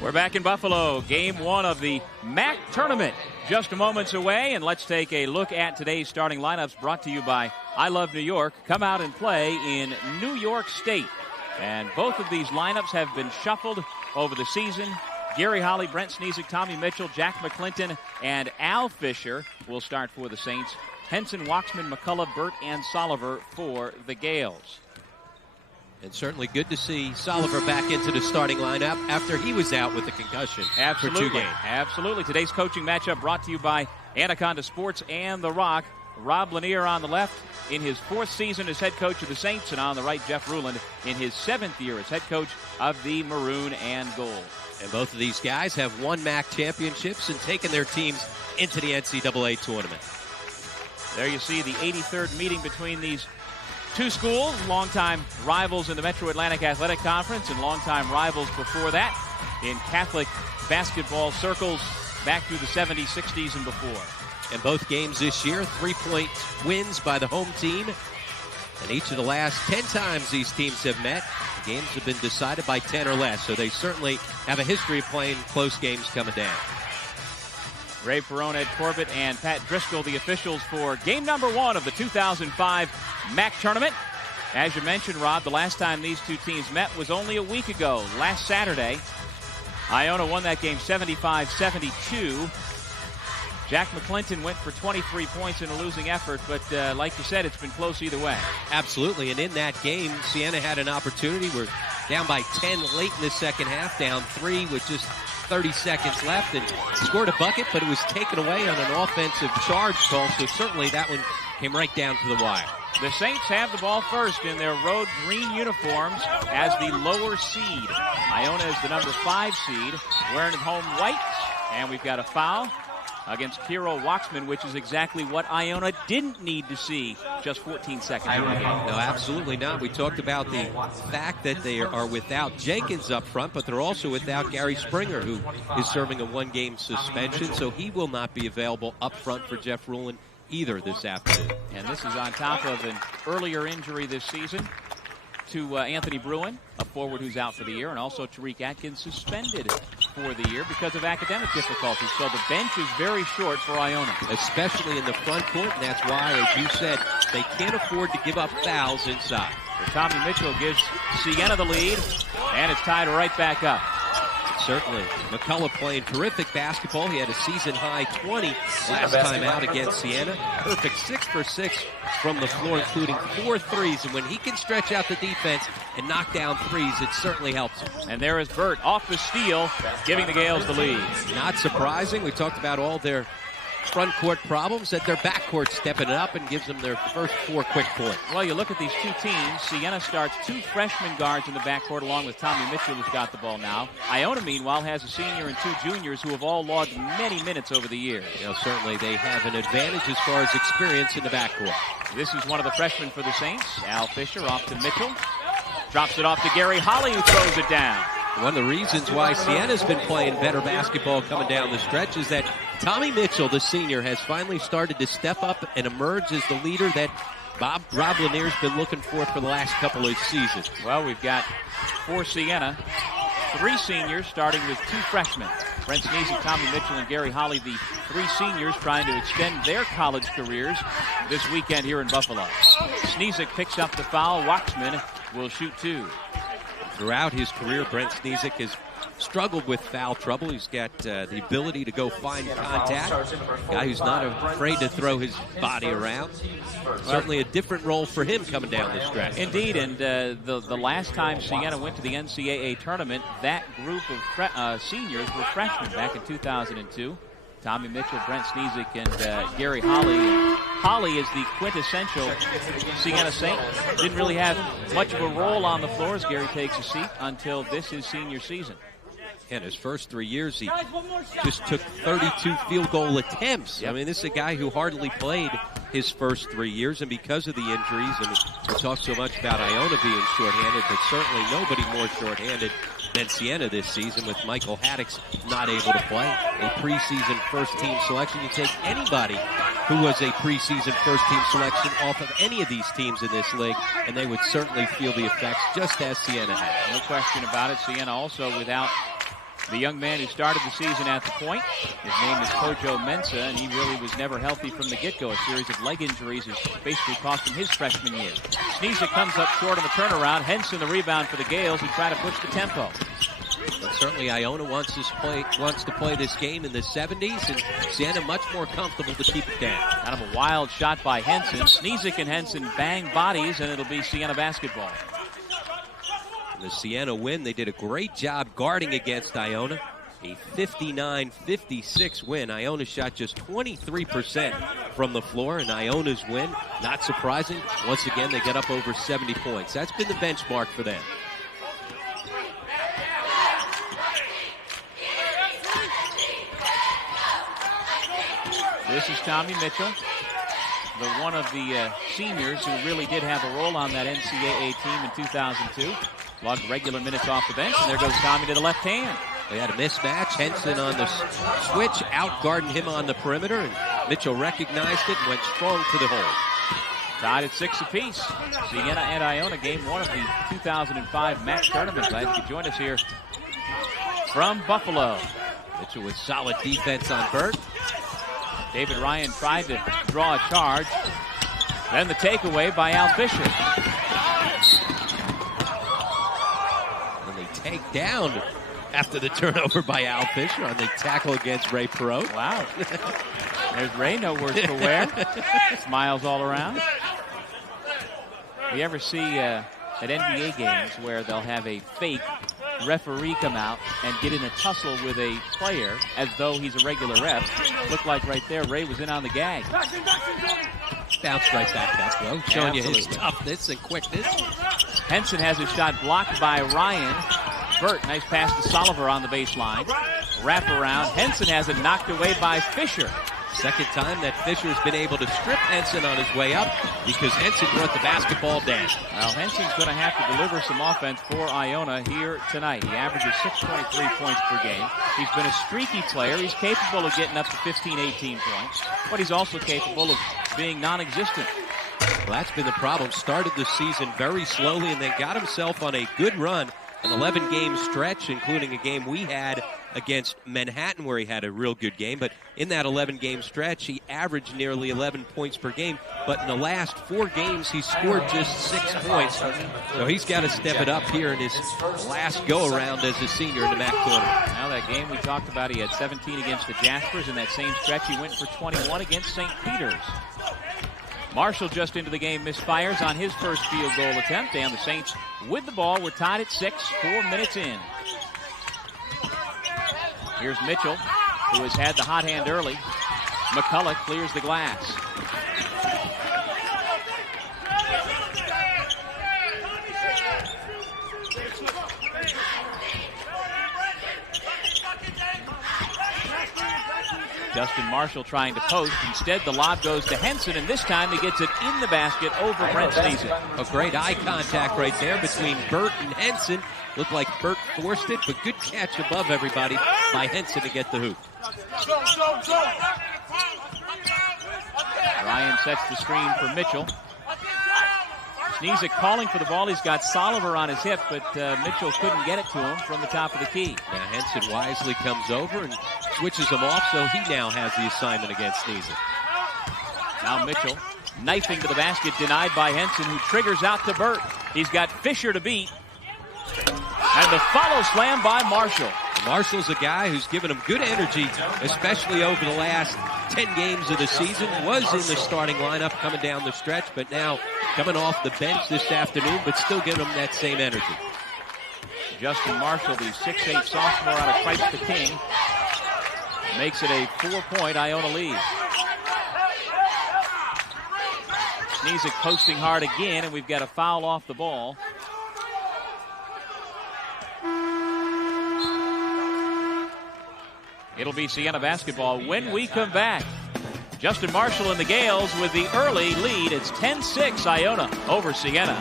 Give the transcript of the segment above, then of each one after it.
We're back in Buffalo. Game 1 of the MAAC tournament just moments away. And let's take a look at today's starting lineups brought to you by I Love New York. Come out and play in New York State. And both of these lineups have been shuffled over the season. Gary Holly, Brent Sneesick, Tommy Mitchell, Jack McClinton, and Al Fisher will start for the Saints. Henson, Waxman, McCullough, Burt, and Soliver for the Gales. And certainly good to see Soliver back into the starting lineup after he was out with the concussion for 2 games. Absolutely. Today's coaching matchup brought to you by Anaconda Sports and The Rock. Rob Lanier on the left in his 4th season as head coach of the Saints, and on the right, Jeff Ruland in his 7th year as head coach of the Maroon and Gold. And both of these guys have won MAAC championships and taken their teams into the NCAA tournament. There you see the 83rd meeting between these two schools, longtime rivals in the Metro Atlantic Athletic Conference and longtime rivals before that in Catholic basketball circles back through the 70s, 60s, and before. And both games this year, 3-point wins by the home team. And each of the last 10 times these teams have met, the games have been decided by 10 or less. So they certainly have a history of playing close games coming down. Ray Perone, Ed Corbett, and Pat Driscoll, the officials for game number 1 of the 2005 MAAC tournament. As you mentioned, Rob, the last time these two teams met was only a week ago, last Saturday. Iona won that game 75-72. Jack McClinton went for 23 points in a losing effort, but like you said, it's been close either way. Absolutely, and in that game, Siena had an opportunity. We're down by 10 late in the second half, down 3 with just 30 seconds left, and scored a bucket, but it was taken away on an offensive charge call, so certainly that one came right down to the wire. The Saints have the ball first in their road green uniforms as the lower seed. Iona is the number 5 seed, wearing at home white, and we've got a foul against Kiro Waxman, which is exactly what Iona didn't need to see just 14 seconds in the game. No, absolutely not. We talked about the fact that they are without Jenkins up front, but they're also without Gary Springer, who is serving a 1-game suspension, so he will not be available up front for Jeff Ruland either this afternoon. And this is on top of an earlier injury this season to Anthony Bruin, a forward who's out for the year, and also Tariq Atkins suspended for the year because of academic difficulties. So the bench is very short for Iona. Especially in the front court, and that's why, as you said, they can't afford to give up fouls inside. So Tommy Mitchell gives Siena the lead, and it's tied right back up. Certainly. McCullough playing terrific basketball. He had a season-high 20 last time out against Siena. Perfect 6 for 6 from the floor, including 4 threes. And when he can stretch out the defense and knock down threes, it certainly helps him. And there is Burt off the steal, giving the Gales the lead. Not surprising. We talked about all their front court problems, that their backcourt stepping it up and gives them their first 4 quick points. Well, you look at these two teams. Siena starts 2 freshman guards in the backcourt along with Tommy Mitchell, who's got the ball now. Iona, meanwhile, has a senior and 2 juniors who have all logged many minutes over the years. You know, certainly they have an advantage as far as experience in the backcourt. This is one of the freshmen for the Saints, Al Fisher, off to Mitchell. Drops it off to Gary Holly, who throws it down. One of the reasons why Siena's been playing better basketball coming down the stretch is that Tommy Mitchell, the senior, has finally started to step up and emerge as the leader that Rob Lanier's been looking for the last couple of seasons. Well, we've got 4 Siena, 3 seniors, starting with 2 freshmen. Brent Sneesick, Tommy Mitchell, and Gary Holly, the 3 seniors trying to extend their college careers this weekend here in Buffalo. Sneesick picks up the foul. Waxman will shoot 2. Throughout his career, Brent Sneesick has struggled with foul trouble. He's got the ability to go find contact. A guy who's not afraid to throw his body around. Certainly a different role for him coming down the stretch. Indeed, and the last time Siena went to the NCAA tournament, that group of seniors were freshmen back in 2002. Tommy Mitchell, Brent Sneesick, and Gary Holly. Holly is the quintessential Siena Saint. Didn't really have much of a role on the floor as Gary takes a seat until this is senior season. In his first 3 years, he just took 32 field goal attempts. Yep. I mean, this is a guy who hardly played his first 3 years, and because of the injuries, and we talk so much about Iona being shorthanded, but certainly nobody more shorthanded than Siena this season, with Michael Haddix not able to play. A preseason first-team selection. You take anybody who was a preseason first-team selection off of any of these teams in this league, and they would certainly feel the effects just as Siena had. No question about it. Siena also without The young man who started the season at the point. His name is Kojo Mensah, and he really was never healthy from the get-go. A series of leg injuries has basically cost him his freshman year. Sneezik comes up short on the turnaround. Henson the rebound for the Gales, who try to push the tempo. But certainly Iona wants to play this game in the 70s, and Siena much more comfortable to keep it down. Kind of a wild shot by Henson. Sneezik and Henson bang bodies, and it'll be Siena basketball. The Siena win, they did a great job guarding against Iona. A 59-56 win. Iona shot just 23% from the floor, and Iona's win, not surprising. Once again, they get up over 70 points. That's been the benchmark for them. This is Tommy Mitchell, one of the seniors who really did have a role on that NCAA team in 2002. Logged regular minutes off the bench, and there goes Tommy to the left hand. They had a mismatch. Henson on the switch, out-guarding him on the perimeter, and Mitchell recognized it and went strong to the hole. Tied at 6 apiece. Siena and Iona, game 1 of the 2005 MAAC tournament. Glad you could join us here from Buffalo. Mitchell with solid defense on Burt. David Ryan tried to draw a charge. Then the takeaway by Al Fisher. Take down after the turnover by Al Fisher on the tackle against Ray Perot. Wow. There's Ray, no worse for wear. Smiles all around. You ever see at NBA games where they'll have a fake referee come out and get in a tussle with a player as though he's a regular ref? Looked like right there Ray was in on the gag. Bounced right back up, though, showing you his toughness and quickness. Henson has his shot blocked by Ryan. Burt, nice pass to Soliver on the baseline. Wrap around. Henson has it knocked away by Fisher. Second time that Fisher's been able to strip Henson on his way up because Henson brought the basketball down. Well, Henson's going to have to deliver some offense for Iona here tonight. He averages 6.3 points per game. He's been a streaky player. He's capable of getting up to 15, 18 points, but he's also capable of being non-existent. Well, that's been the problem. Started the season very slowly and then got himself on a good run. An 11-game stretch, including a game we had against Manhattan where he had a real good game. But in that 11-game stretch, he averaged nearly 11 points per game. But in the last 4 games, he scored just 6 points. So he's got to step it up here in his last go-around as a senior in the MAAC tournament. Now that game we talked about, he had 17 against the Jaspers. In that same stretch, he went for 21 against St. Peter's. Marshall just into the game misfires on his first field goal attempt, and the Saints with the ball. We're tied at 6, 4 minutes in. Here's Mitchell, who has had the hot hand early. McCulloch clears the glass. Justin Marshall trying to post. Instead, the lob goes to Henson, and this time he gets it in the basket over Brent Sneezik. A great eye contact right there between Burt and Henson. Looked like Burt forced it, but good catch above everybody by Henson to get the hoop. Ryan sets the screen for Mitchell. Sneezik calling for the ball. He's got Soliver on his hip, but Mitchell couldn't get it to him from the top of the key. Now Henson wisely comes over and switches him off, so he now has the assignment against Sneezik. Now Mitchell knifing to the basket, denied by Henson, who triggers out to Burt. He's got Fisher to beat. And the follow slam by Marshall. Marshall's a guy who's given him good energy, especially over the last 10 games of the season. Was in the starting lineup coming down the stretch, but now coming off the bench this afternoon, but still giving him that same energy. Justin Marshall, the 6'8 sophomore out of Christ the King, makes it a 4-point Iona lead. Sneezik posting hard again, and we've got a foul off the ball. It'll be Siena basketball when we come back. Justin Marshall and the Gales with the early lead. It's 10-6 Iona over Siena.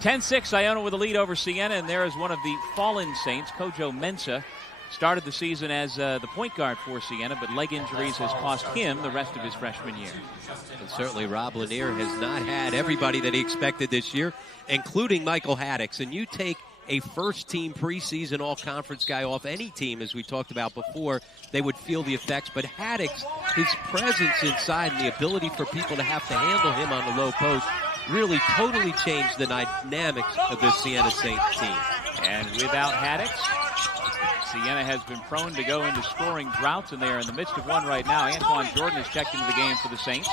(10-6) Iona with a lead over Siena, and there is one of the fallen Saints, Kojo Mensah, started the season as the point guard for Siena, but leg injuries has cost him the rest of his freshman year. And certainly Rob Lanier has not had everybody that he expected this year, including Michael Haddix. And you take a first-team preseason all-conference guy off any team, as we talked about before, they would feel the effects. But Haddix, his presence inside and the ability for people to have to handle him on the low post really totally changed the dynamics of the Siena Saints team. And without Haddix, Siena has been prone to go into scoring droughts, and they are in the midst of one right now. Antoine Jordan has checked into the game for the Saints.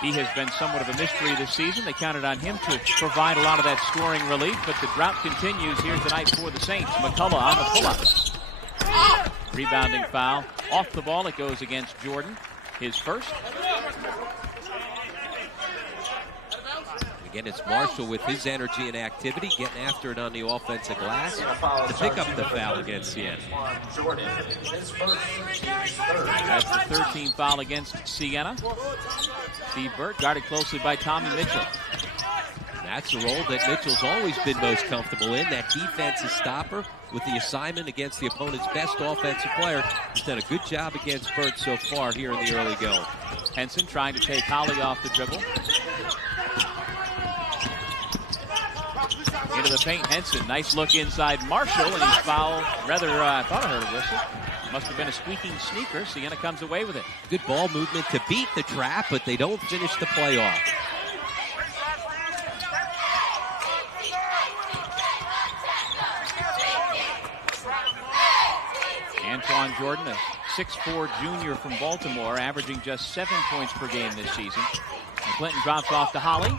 He has been somewhat of a mystery this season. They counted on him to provide a lot of that scoring relief, but the drought continues here tonight for the Saints. McCullough on the pull-up. Rebounding foul. Off the ball, it goes against Jordan. His first. Again, it's Marshall with his energy and activity, getting after it on the offensive glass to pick up the foul against Siena. That's the 13th foul against Siena. Steve Burt guarded closely by Tommy Mitchell. That's the role that Mitchell's always been most comfortable in, that defensive stopper with the assignment against the opponent's best offensive player. He's done a good job against Burt so far here in the early going. Henson trying to take Holly off the dribble. Into the paint, Henson. Nice look inside Marshall, and he's fouled. Rather, I thought I heard a whistle. Must have been a squeaking sneaker. Siena comes away with it. Good ball movement to beat the trap, but they don't finish the play off. Antoine Jordan, a 6'4" junior from Baltimore, averaging just 7 points per game this season. And Clinton drops off to Holly.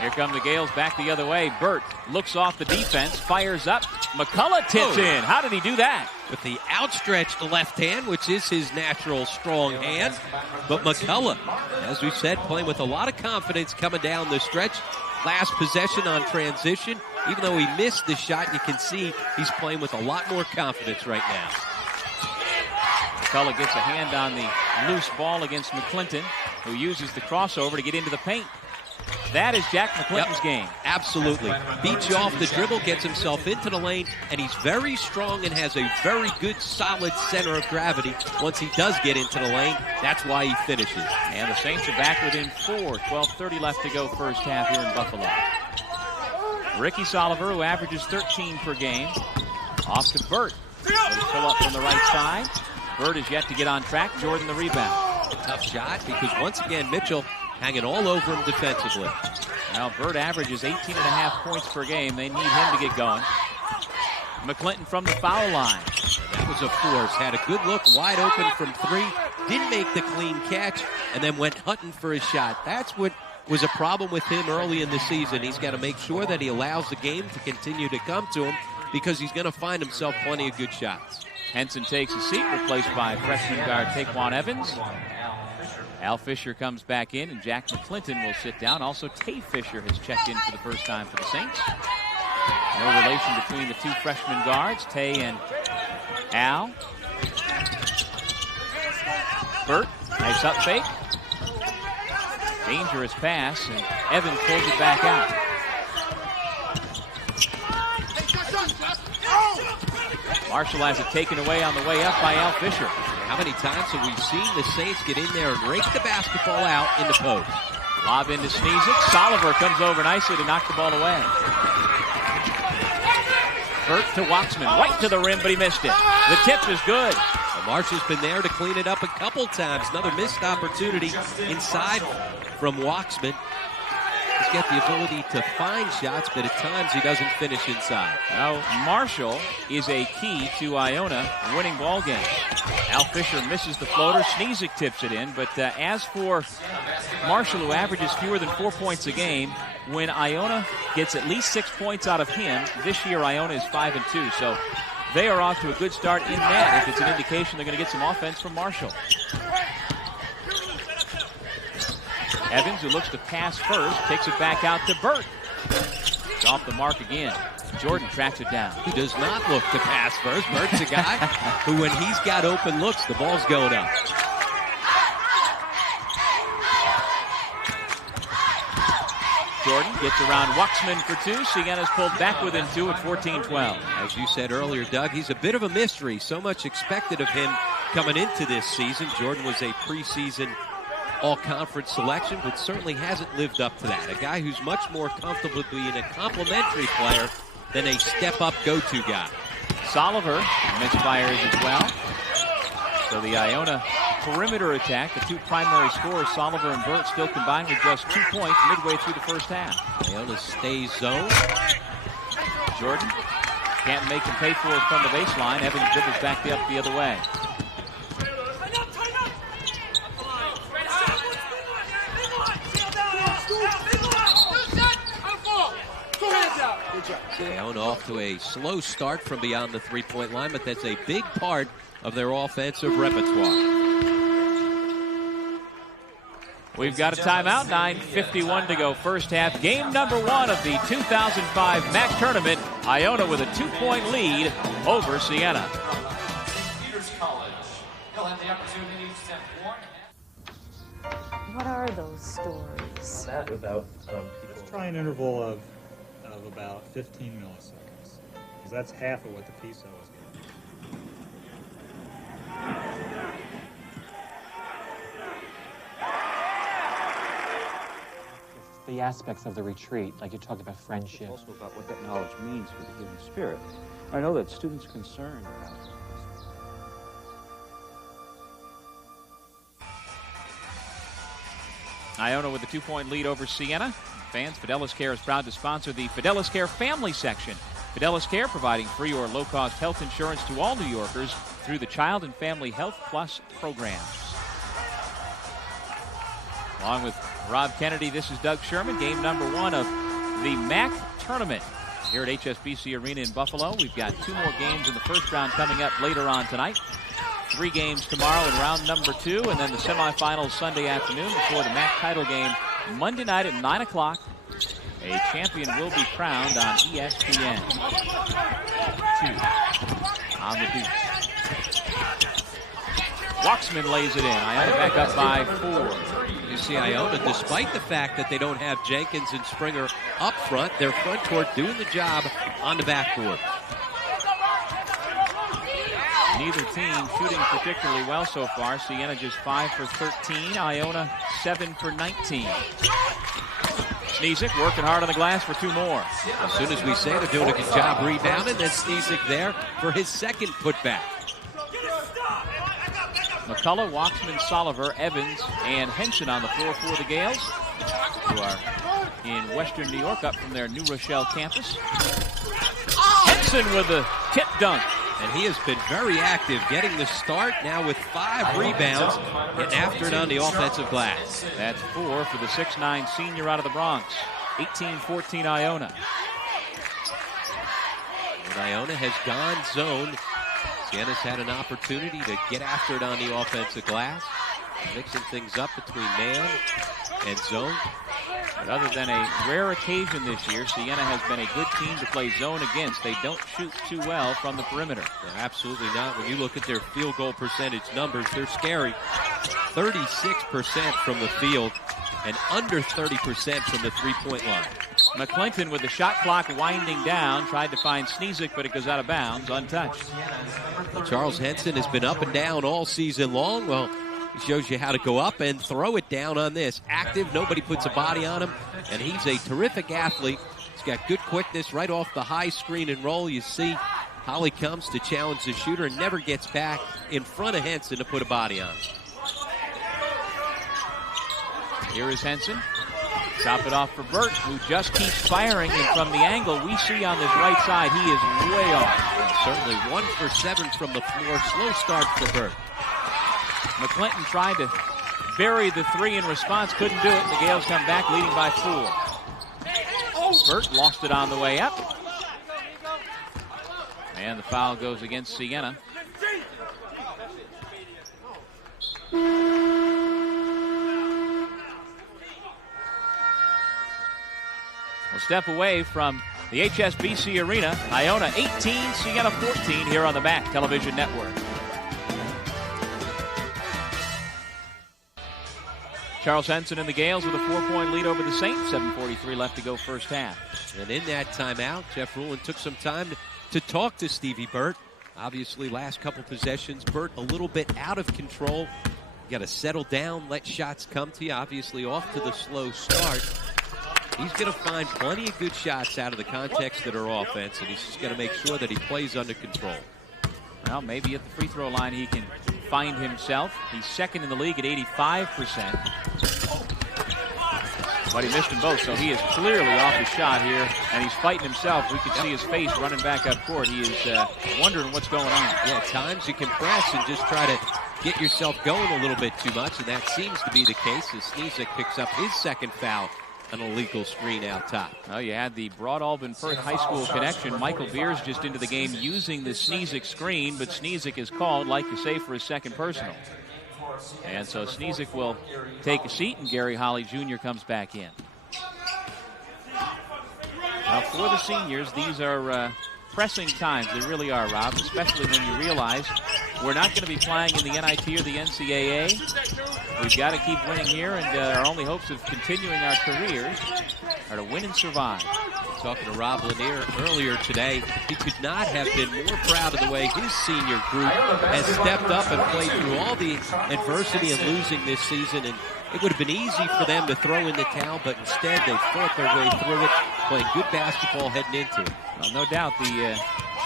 Here come the Gales back the other way. Burt looks off the defense, fires up. McCullough tips in. How did he do that? With the outstretched left hand, which is his natural strong hand. But McCullough, as we said, playing with a lot of confidence coming down the stretch. Last possession on transition. Even though he missed the shot, you can see he's playing with a lot more confidence right now. McCullough gets a hand on the loose ball against McClinton, who uses the crossover to get into the paint. That is Jack McClinton's game. Absolutely. Beats you off the dribble, gets himself into the lane, and he's very strong and has a very good, solid center of gravity. Once he does get into the lane, that's why he finishes. And the Saints are back within 4. 12:30 left to go first half here in Buffalo. Ricky Soliver, who averages 13 per game. Off to Burt. Pull up from the right side. Burt is yet to get on track. Jordan the rebound. Tough shot because once again, Mitchell hanging all over him defensively. Now Burt averages 18.5 points per game. They need him to get going. McClinton from the foul line. That was a force. Had a good look, wide open from 3. Didn't make the clean catch, and then went hunting for his shot. That's what was a problem with him early in the season. He's got to make sure that he allows the game to continue to come to him because he's going to find himself plenty of good shots. Henson takes a seat, replaced by freshman guard Taquan Evans. Al Fisher comes back in, and Jack McClinton will sit down. Also, Tay Fisher has checked in for the first time for the Saints. No relation between the two freshman guards, Tay and Al. Burt, nice up fake. Dangerous pass, and Evans pulls it back out. Marshall has it taken away on the way up by Al Fisher. How many times have we seen the Saints get in there and rake the basketball out in the post? Lob into Sneezik. Soliver comes over nicely to knock the ball away. Burt to Waxman, right to the rim, but he missed it. The tip is good. Well, Marshall's been there to clean it up a couple times. Another missed opportunity inside from Waxman. He's got the ability to find shots, but at times he doesn't finish inside. Now, Marshall is a key to Iona winning ball game. Al Fisher misses the floater. Sneezik tips it in. But as for Marshall, who averages fewer than 4 points a game, when Iona gets at least 6 points out of him, this year Iona is 5-2. So they are off to a good start in that. If it's an indication they're going to get some offense from Marshall. Evans, who looks to pass first, takes it back out to Burt. It's off the mark again. Jordan tracks it down. He does not look to pass first. Burt's a guy who, when he's got open looks, the ball's going up. Jordan gets around Waxman for two. Siena's pulled back within two at 14-12. As you said earlier, Doug, he's a bit of a mystery. So much expected of him coming into this season. Jordan was a preseason all-conference selection, but certainly hasn't lived up to that. A guy who's much more comfortable being a complementary player than a step-up go-to guy. Soliver misfires as well. So the Iona perimeter attack, the two primary scorers, Soliver and Burt, still combined with just 2 points midway through the first half. Iona stays zone. Jordan can't make him pay for it from the baseline. Evans dribbles back up the other way. Iona off to a slow start from beyond the three-point line, but that's a big part of their offensive repertoire. We've got a timeout, 9:51 to go first half. Game number one of the 2005 MAAC tournament. Iona with a 2-point lead over Siena. What are those stories? About people. Let's try an interval of about 15 milliseconds, because that's half of what the PISO is giving. The aspects of the retreat, like you talked about friendship. It's also about what that knowledge means for the human spirit. I know that students are concerned about it. Iona with a 2-point lead over Siena. Fans, Fidelis Care is proud to sponsor the Fidelis Care Family section. Fidelis Care providing free or low-cost health insurance to all New Yorkers through the Child and Family Health Plus programs. Along with Rob Kennedy, this is Doug Sherman. Game number one of the MAAC tournament here at HSBC Arena in Buffalo. We've got 2 more games in the first round coming up later on tonight. 3 games tomorrow in round number 2, and then the semifinals Sunday afternoon before the MAAC title game Monday night at 9 o'clock. A champion will be crowned on ESPN. 2 on the deuce. Waxman lays it in. Iona back up by 4. You see Iona, despite the fact that they don't have Jenkins and Springer up front, their front court doing the job on the backboard. Neither team shooting particularly well so far. Siena just 5 for 13. Iona 7 for 19. Sneezik working hard on the glass for 2 more. As soon as we say they're doing a good job rebounding, then Sneezik there for his second putback. McCullough, Waxman, Soliver, Evans, and Henson on the floor for the Gales, who are in Western New York up from their New Rochelle campus. Henson with a tip dunk. And he has been very active, getting the start now with 5 rebounds, getting after it on the offensive glass. That's 4 for the 6'9 senior out of the Bronx. 18-14 Iona. And Iona has gone zone. Siena's had an opportunity to get after it on the offensive glass, mixing things up between man and zone. But other than a rare occasion this year, Siena has been a good team to play zone against. They don't shoot too well from the perimeter. No, absolutely not. When you look at their field goal percentage numbers, they're scary. 36% from the field and under 30% from the three-point line. McClinton with the shot clock winding down, tried to find Sneezik, but it goes out of bounds, untouched. Well, Charles Henson has been up and down all season long. Well, he shows you how to go up and throw it down on this. Active, nobody puts a body on him, and he's a terrific athlete. He's got good quickness right off the high screen and roll. You see Holly comes to challenge the shooter and never gets back in front of Henson to put a body on. Here is Henson. Chop it off for Burt, who just keeps firing, and from the angle we see on this right side, he is way off. And certainly 1 for 7 from the floor. Slow start for Burt. McClinton tried to bury the 3 in response, couldn't do it. The Gales come back leading by 4. Burt lost it on the way up. And the foul goes against Siena. We'll step away from the HSBC Arena. Iona 18, Siena 14 here on the MAAC Television Network. Charles Henson and the Gales with a 4-point lead over the Saints. 7:43 left to go first half. And in that timeout, Jeff Ruland took some time to talk to Stevie Burt. Obviously, last couple possessions, Burt a little bit out of control. You got to settle down, let shots come to you. Obviously, off to the slow start. He's going to find plenty of good shots out of the context that are offense, and he's just got to make sure that he plays under control. Well, maybe at the free throw line he can find himself. He's second in the league at 85%. But he missed them both, so he is clearly off his shot here, and he's fighting himself. We can see his face running back up court. He is wondering what's going on. Yeah, at times you can press and just try to get yourself going a little bit too much, and that seems to be the case as Sneezek picks up his second foul. An illegal screen out top. Well, you had the Broad Albin Perth High School connection. Michael Beers just into the game using the Sneezek screen, but Sneezek is called, like you say, for his second personal. And so Sneezek will take a seat, and Gary Holly Jr. comes back in. Now, for the seniors, these are pressing times. They really are, Rob, especially when you realize we're not going to be playing in the NIT or the NCAA. We've got to keep winning here, and our only hopes of continuing our careers are to win and survive. Talking to Rob Lanier earlier today, he could not have been more proud of the way his senior group has stepped up and played through all the adversity and losing this season. And it would have been easy for them to throw in the towel, but instead they fought their way through it, playing good basketball heading into it. Well, no doubt the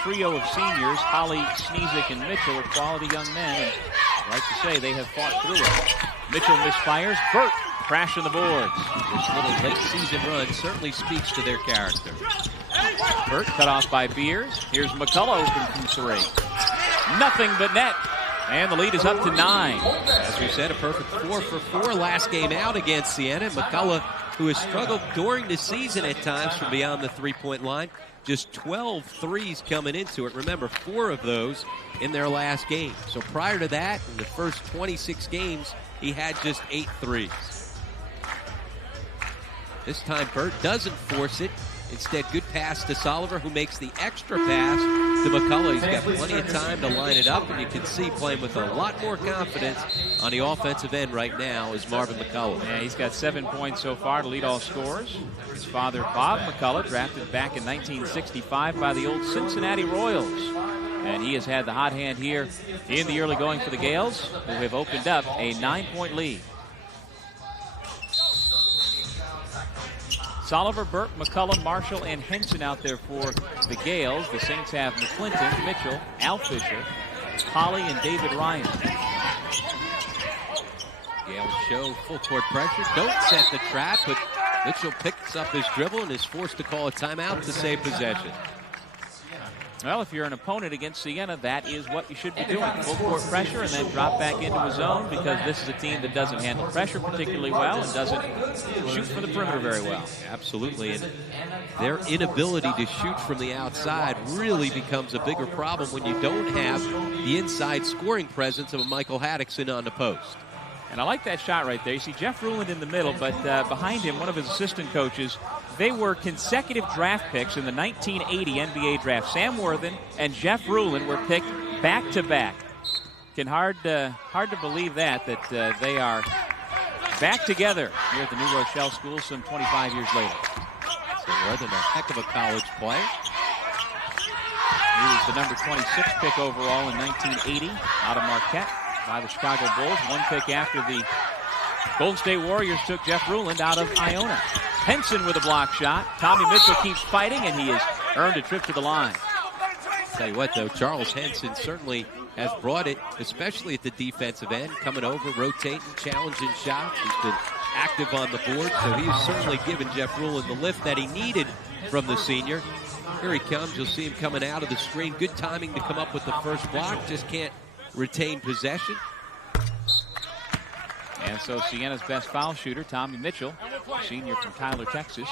trio of seniors, Holly, Sneezek, and Mitchell, are quality young men. And like to say, they have fought through it. Mitchell misfires. Burt crashing the boards. This little late season run certainly speaks to their character. Burt cut off by Beers. Here's McCullough open from three. Nothing but net. And the lead is up to 9. As we said, a perfect 4 for 4 last game out against Siena. McCullough, who has struggled during the season at times from beyond the three-point line. Just 12 threes coming into it. Remember, 4 of those in their last game. So prior to that, in the first 26 games, he had just 8 threes. This time, Burt doesn't force it. Instead, good pass to Soliver, who makes the extra pass to McCullough. He's got plenty of time to line it up, and you can see playing with a lot more confidence on the offensive end right now is Marvin McCullough. Yeah, he's got 7 points so far to lead all scorers. His father, Bob McCullough, drafted back in 1965 by the old Cincinnati Royals. And he has had the hot hand here in the early going for the Gales, who have opened up a 9-point lead. Soliver, Burt, McCullough, Marshall, and Henson out there for the Gales. The Saints have McClinton, Mitchell, Al Fisher, Holly, and David Ryan. Gales show full court pressure. Don't set the trap, but Mitchell picks up his dribble and is forced to call a timeout to save possession. Well, if you're an opponent against Siena, that is what you should be doing. Full court pressure and then drop back into a zone, because this is a team that doesn't handle pressure particularly well and doesn't shoot from the perimeter very well. Absolutely, and their inability to shoot from the outside really becomes a bigger problem when you don't have the inside scoring presence of a Michael Haddockson on the post. And I like that shot right there. You see Jeff Ruland in the middle, but behind him, one of his assistant coaches. They were consecutive draft picks in the 1980 NBA draft. Sam Worthen and Jeff Ruland were picked back-to-back. Hard to believe that they are back together here at the New Rochelle School some 25 years later. Sam Worthen, a heck of a college player. He was the number 26 pick overall in 1980 out of Marquette by the Chicago Bulls. 1 pick after the Golden State Warriors took Jeff Ruland out of Iona. Henson with a block shot. Tommy Mitchell keeps fighting, and he has earned a trip to the line. Tell you what, though, Charles Henson certainly has brought it, especially at the defensive end, coming over, rotating, challenging shots. He's been active on the board, so he's certainly given Jeff Ruland the lift that he needed from the senior. Here he comes. You'll see him coming out of the screen. Good timing to come up with the first block. Just can't retain possession. And so Siena's best foul shooter, Tommy Mitchell, senior from Tyler, Texas,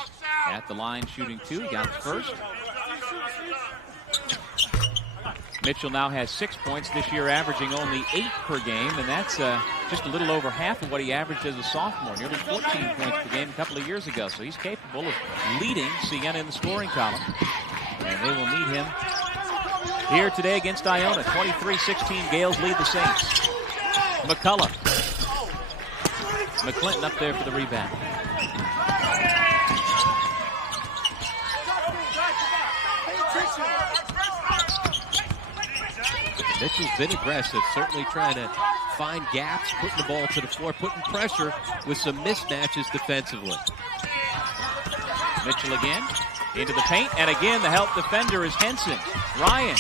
at the line shooting 2. He got the first. Mitchell now has 6 points this year, averaging only 8 per game, and that's just a little over half of what he averaged as a sophomore, nearly 14 points per game a couple of years ago. So he's capable of leading Siena in the scoring column, and they will meet him here today against Iona. 23-16, Gales lead the Saints. McCullough. McClinton up there for the rebound. Mitchell's been aggressive, certainly trying to find gaps, putting the ball to the floor, putting pressure with some mismatches defensively. Mitchell again into the paint, and again the help defender is Henson. Ryan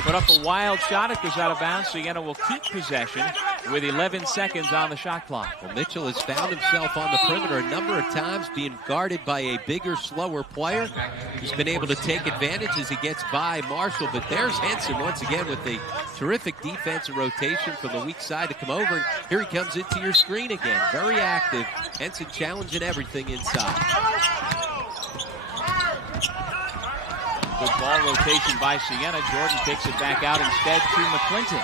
put up a wild shot. It goes out of bounds. Siena will keep possession with 11 seconds on the shot clock. Well, Mitchell has found himself on the perimeter a number of times being guarded by a bigger, slower player. He's been able to take advantage as he gets by Marshall, but there's Henson once again with a terrific defensive rotation from the weak side to come over. And here he comes into your screen again. Very active. Henson challenging everything inside. Good ball rotation by Siena. Jordan kicks it back out instead to McClinton.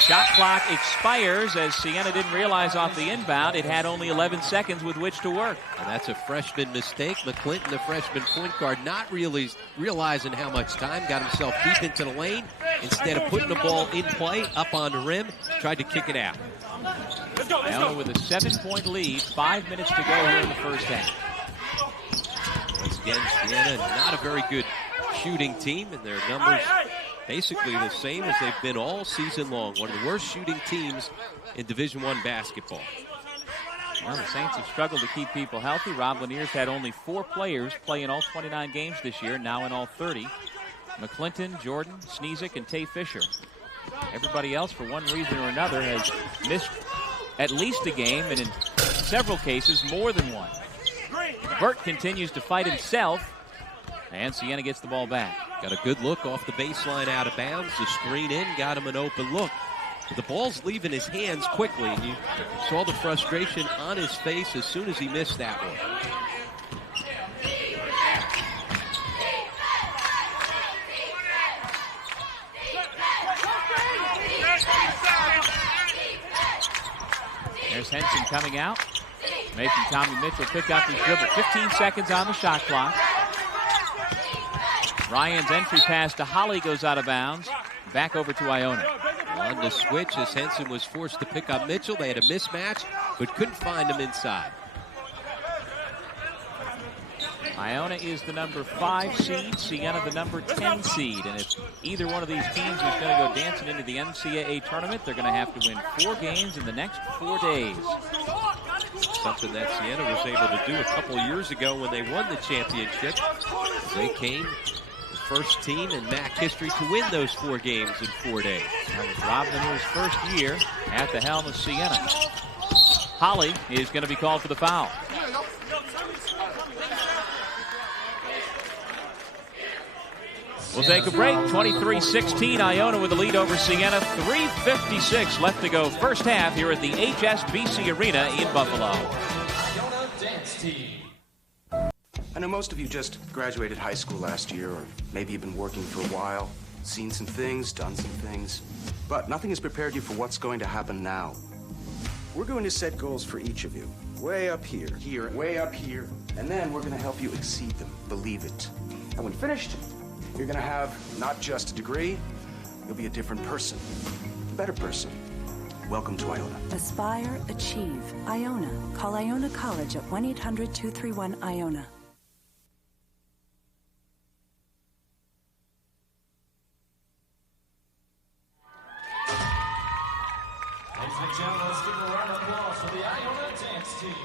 Shot clock expires as Siena didn't realize off the inbound it had only 11 seconds with which to work. And that's a freshman mistake. McClinton, the freshman point guard, not really realizing how much time, got himself deep into the lane. Instead of putting the ball in play, up on the rim, tried to kick it out. Iona with a 7-point lead, 5 minutes to go here in the first half. Once again, Siena, not a very good shooting team, and their numbers basically the same as they've been all season long. One of the worst shooting teams in Division I basketball. Well, the Saints have struggled to keep people healthy. Rob Lanier's had only 4 players play in all 29 games this year, now in all 30. McClinton, Jordan, Sneezik, and Tay Fisher. Everybody else, for one reason or another, has missed at least a game, and in several cases, more than one. Burt continues to fight himself, and Siena gets the ball back. Got a good look off the baseline out of bounds. The screen in, got him an open look. But the ball's leaving his hands quickly, and you saw the frustration on his face as soon as he missed that one. There's Henson coming out, making Tommy Mitchell pick up his dribble. 15 seconds on the shot clock. Ryan's entry pass to Holly goes out of bounds. Back over to Iona. On the switch as Henson was forced to pick up Mitchell. They had a mismatch, but couldn't find him inside. Iona is the number 5 seed, Siena the number 10 seed. And if either one of these teams is going to go dancing into the NCAA tournament, they're going to have to win 4 games in the next 4 days. Something that Siena was able to do a couple years ago when they won the championship. They came the first team in MAAC history to win those 4 games in 4 days. That was Rob Lanier's first year at the helm of Siena. Holly is going to be called for the foul. We'll take a break. 23-16, Iona with the lead over Siena. 3:56 left to go first half here at the HSBC Arena in Buffalo. Iona dance team. I know most of you just graduated high school last year, or maybe you've been working for a while, seen some things, done some things, but nothing has prepared you for what's going to happen now. We're going to set goals for each of you, way up here, way up here, and then we're going to help you exceed them, believe it. And when finished, you're going to have not just a degree, you'll be a different person, a better person. Welcome to Iona. Aspire, achieve. Iona. Call Iona College at 1-800-231-IONA. Ladies and gentlemen, let's give a round of applause for the Iona dance team.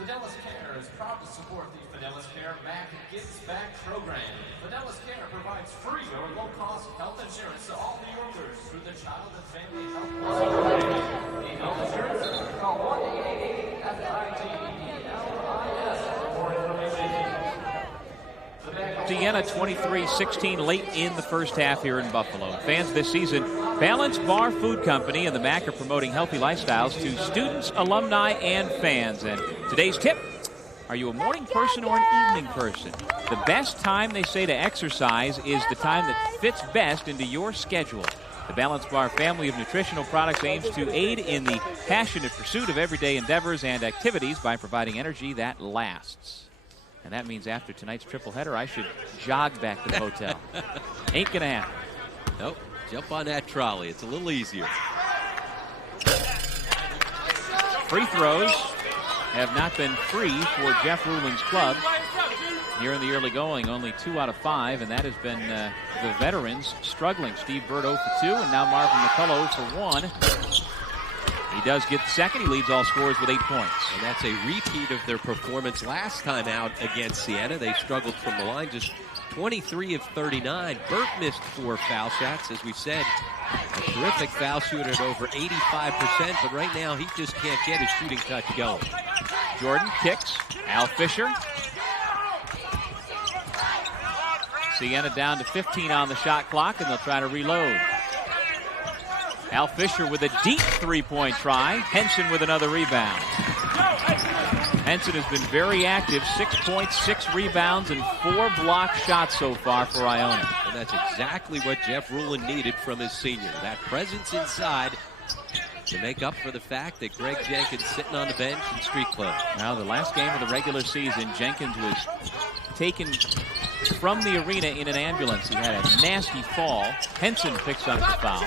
Fidelis Care is proud to support the Fidelis Care MAAC Gives Back program. Fidelis Care provides free or low-cost health insurance to all New Yorkers through the Child and Family Health Program. The health insurance, call 1-888-FIT-LIS for information. Siena 23-16 late in the first half here in Buffalo. Fans this season, Balanced Bar Food Company and the MAAC are promoting healthy lifestyles to students, alumni, and fans. And today's tip, are you a morning person or an evening person? The best time, they say, to exercise is the time that fits best into your schedule. The Balanced Bar family of nutritional products aims to aid in the passionate pursuit of everyday endeavors and activities by providing energy that lasts. And that means after tonight's triple header, I should jog back to the hotel. Ain't gonna happen. Nope. Jump on that trolley. It's a little easier. Free throws have not been free for Jeff Rulin's club. Here in the early going, only 2 out of 5, and that has been the veterans struggling. Steve Bird 0 for 2, and now Marvin McCullough 0 for 1. He does get the second. He leads all scorers with 8 points. And that's a repeat of their performance last time out against Siena. They struggled from the line, just 23 of 39. Burt missed 4 foul shots. As we said, a terrific foul shooter at over 85%, but right now he just can't get his shooting touch going. Jordan kicks. Al Fisher. Siena down to 15 on the shot clock, and they'll try to reload. Al Fisher with a deep three-point try. Henson with another rebound. Henson has been very active, 6 points, 6 rebounds, and 4 block shots so far for Iona. And that's exactly what Jeff Rulin needed from his senior. That presence inside to make up for the fact that Greg Jenkins sitting on the bench in street clothes. Now, the last game of the regular season, Jenkins was taken from the arena in an ambulance. He had a nasty fall. Henson picks up the foul.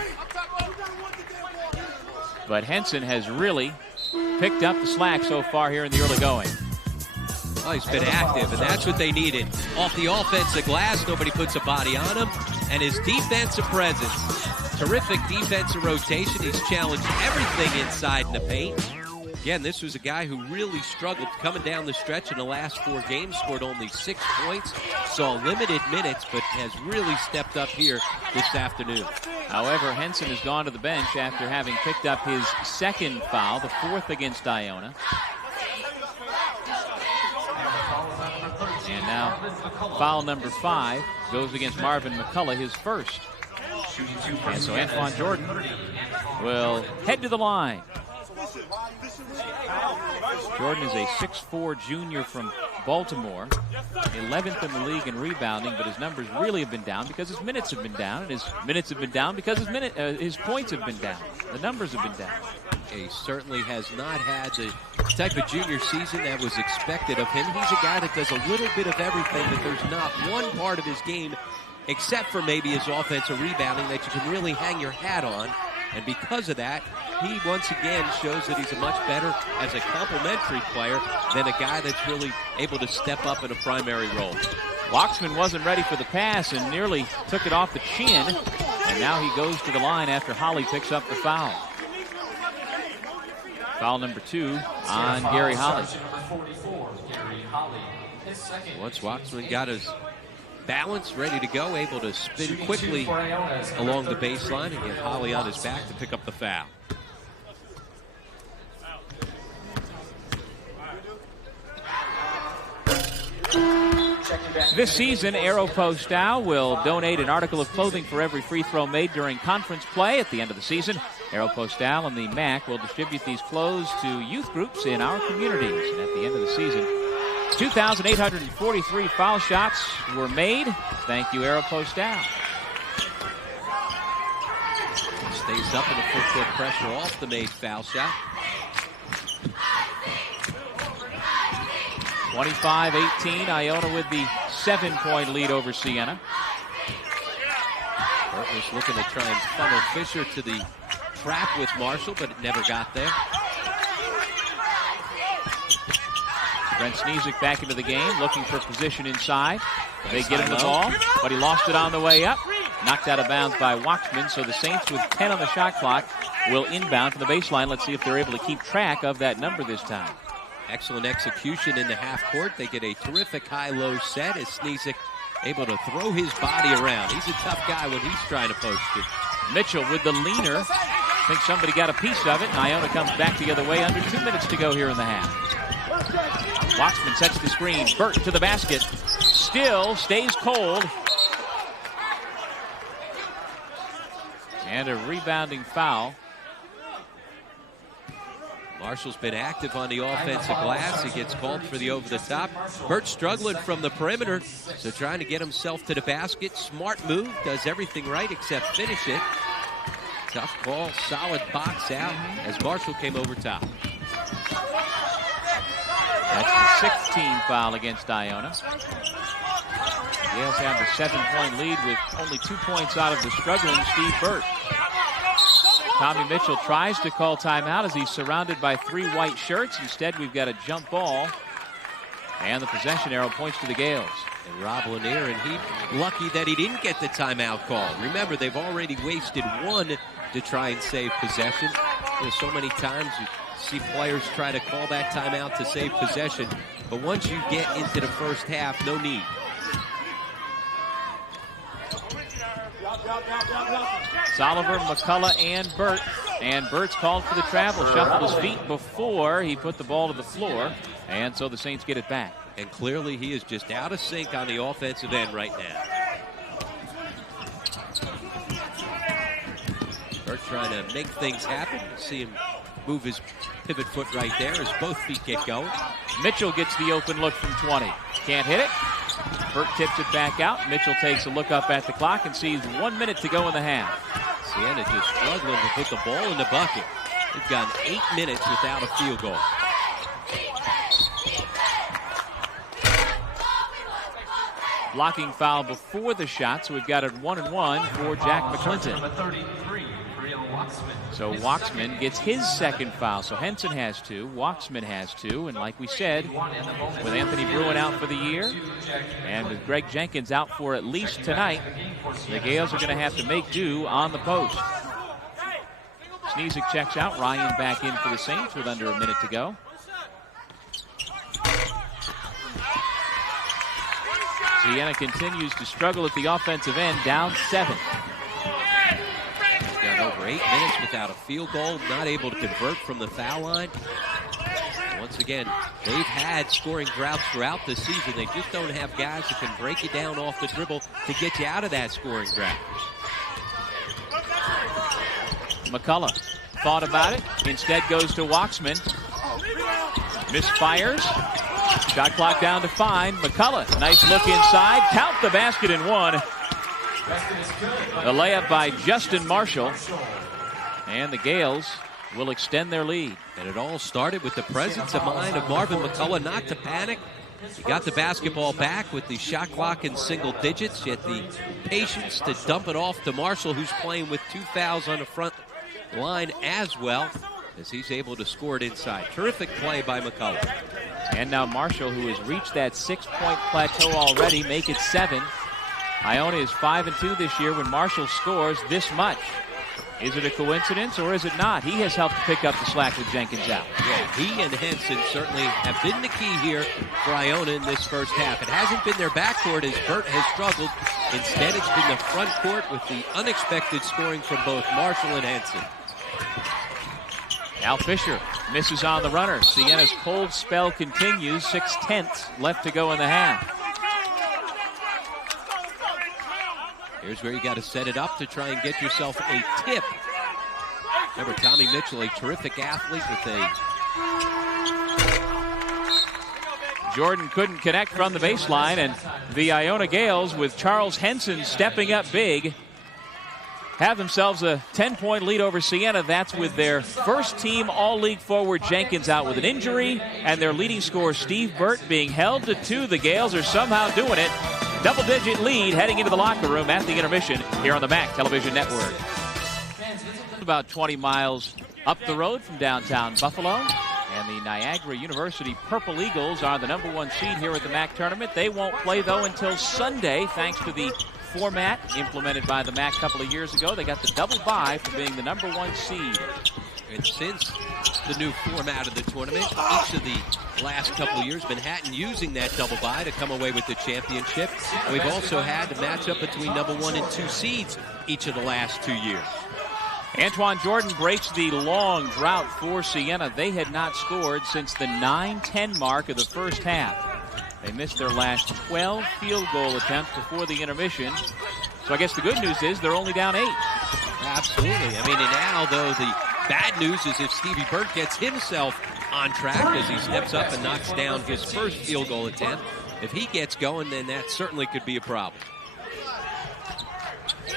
But Henson has really picked up the slack so far here in the early going. Oh, he's been active, and that's what they needed. Off the offensive glass, nobody puts a body on him. And his defensive presence, terrific defensive rotation. He's challenged everything inside in the paint. Again, this was a guy who really struggled coming down the stretch in the last 4 games, scored only 6 points, saw limited minutes, but has really stepped up here this afternoon. However, Henson has gone to the bench after having picked up his second foul, the 4th against Iona. And now foul number 5 goes against Marvin McCullough, his first. And so Antoine Jordan will head to the line. Jordan is a 6'4" junior from Baltimore, 11th in the league in rebounding, but his numbers really have been down because his minutes have been down, and his minutes have been down because his points have been down. The numbers have been down. He certainly has not had the type of junior season that was expected of him. He's a guy that does a little bit of everything, but there's not one part of his game, except for maybe his offensive rebounding, that you can really hang your hat on. And because of that, he once again shows that he's a much better as a complementary player than a guy that's really able to step up in a primary role. Waxman wasn't ready for the pass and nearly took it off the chin. And now he goes to the line after Holly picks up the foul. Foul number 2 on Gary Holly. Once Waxman got his balance, ready to go, able to spin quickly along the baseline and get Holly on his back to pick up the foul. This season, Aeropostale will donate an article of clothing for every free throw made during conference play at the end of the season. Aeropostale and the MAAC will distribute these clothes to youth groups in our communities. And at the end of the season, 2,843 foul shots were made. Thank you, Aeropostale. Stays up in the full-court pressure off the made foul shot. 25-18, Iona with the 7-point lead over Siena. Burt was looking to try and funnel Fisher to the trap with Marshall, but it never got there. Brent Sneesic back into the game, looking for position inside. They get him the ball, but he lost it on the way up. Knocked out of bounds by Waxman, so the Saints with 10 on the shot clock will inbound from the baseline. Let's see if they're able to keep track of that number this time. Excellent execution in the half court. They get a terrific high-low set as Sneesic able to throw his body around. He's a tough guy when he's trying to post it. Mitchell with the leaner. I think somebody got a piece of it, and Iona comes back the other way. Under 2 minutes to go here in the half. Waxman sets the screen. Burt to the basket. Still stays cold. And a rebounding foul. Marshall's been active on the offensive glass. He gets called for the over-the-top. Burt struggling from the perimeter, so trying to get himself to the basket. Smart move, does everything right except finish it. Tough call, solid box out as Marshall came over top. That's the 16th foul against Iona. Yale's have the 7-point lead with only 2 points out of the struggling Steve Burt. Tommy Mitchell tries to call timeout as he's surrounded by 3 white shirts. Instead, we've got a jump ball. And the possession arrow points to the Gales. And Rob Lanier, and he lucky that he didn't get the timeout call. Remember, they've already wasted 1 to try and save possession. There's so many times you see players try to call that timeout to save possession. But once you get into the first half, no need. Soliver, McCullough, and Burt. And Burt's called for the travel. Shuffled his feet before he put the ball to the floor. And so the Saints get it back. And clearly he is just out of sync on the offensive end right now. Burt trying to make things happen. See him move his pivot foot right there as both feet get going. Mitchell gets the open look from 20. Can't hit it. Burt tips it back out. Mitchell takes a look up at the clock and sees 1 minute to go in the half. Siena just struggling to put the ball in the bucket. They've gone 8 minutes without a field goal. Blocking foul before the shot, so we've got it 1-1 for Jack McClinton. So Waxman gets his second foul. So Henson has 2, Waxman has 2, and like we said, with Anthony Bruin out for the year, and with Greg Jenkins out for at least tonight, the Gales are going to have to make do on the post. Sneesick checks out, Ryan back in for the Saints with under a minute to go. Siena continues to struggle at the offensive end, down 7. Got over 8 minutes without a field goal, not able to convert from the foul line. Once again, they've had scoring droughts throughout the season. They just don't have guys who can break you down off the dribble to get you out of that scoring drought. McCullough thought about it, instead goes to Waxman. Misfires. Shot clock down to 5. McCullough, nice look inside. Count the basket and 1. The layup by Justin Marshall. And the Gales will extend their lead. And it all started with the presence of mind of Marvin McCullough not to panic. He got the basketball back with the shot clock in single digits, yet the patience to dump it off to Marshall, who's playing with 2 fouls on the front line as well, as he's able to score it inside. Terrific play by McCullough. And now Marshall, who has reached that 6-point plateau already, make it 7. Iona is 5-2 this year when Marshall scores this much. Is it a coincidence or is it not? He has helped pick up the slack with Jenkins out. Yeah, he and Henson certainly have been the key here for Iona in this first half. It hasn't been their backcourt as Burt has struggled. Instead, it's been the front court with the unexpected scoring from both Marshall and Henson. Al Fisher misses on the runner. Siena's cold spell continues. 6/10 left to go in the half. Here's where you got to set it up to try and get yourself a tip. Remember, Tommy Mitchell, a terrific athlete with a... Jordan couldn't connect from the baseline, and the Iona Gales, with Charles Henson stepping up big, have themselves a 10-point lead over Siena. That's with their first-team All-League forward Jenkins out with an injury, and their leading scorer Steve Burt being held to 2. The Gales are somehow doing it. Double-digit lead heading into the locker room at the intermission here on the MAAC Television Network. About 20 miles up the road from downtown Buffalo, and the Niagara University Purple Eagles are the #1 seed here at the MAAC tournament. They won't play, though, until Sunday, thanks to the format implemented by the MAAC a couple of years ago. They got the double bye for being the #1 seed. And since the new format of the tournament, each of the last couple of years, Manhattan using that double bye to come away with the championship. And we've also had the matchup between #1 and 2 seeds each of the last 2 years. Antoine Jordan breaks the long drought for Siena. They had not scored since the 9-10 mark of the first half. They missed their last 12 field goal attempts before the intermission. So I guess the good news is they're only down 8. Absolutely. I mean, and now, though, the bad news is if Stevie Burt gets himself on track as he steps up and knocks down his first field goal attempt, if he gets going, then that certainly could be a problem.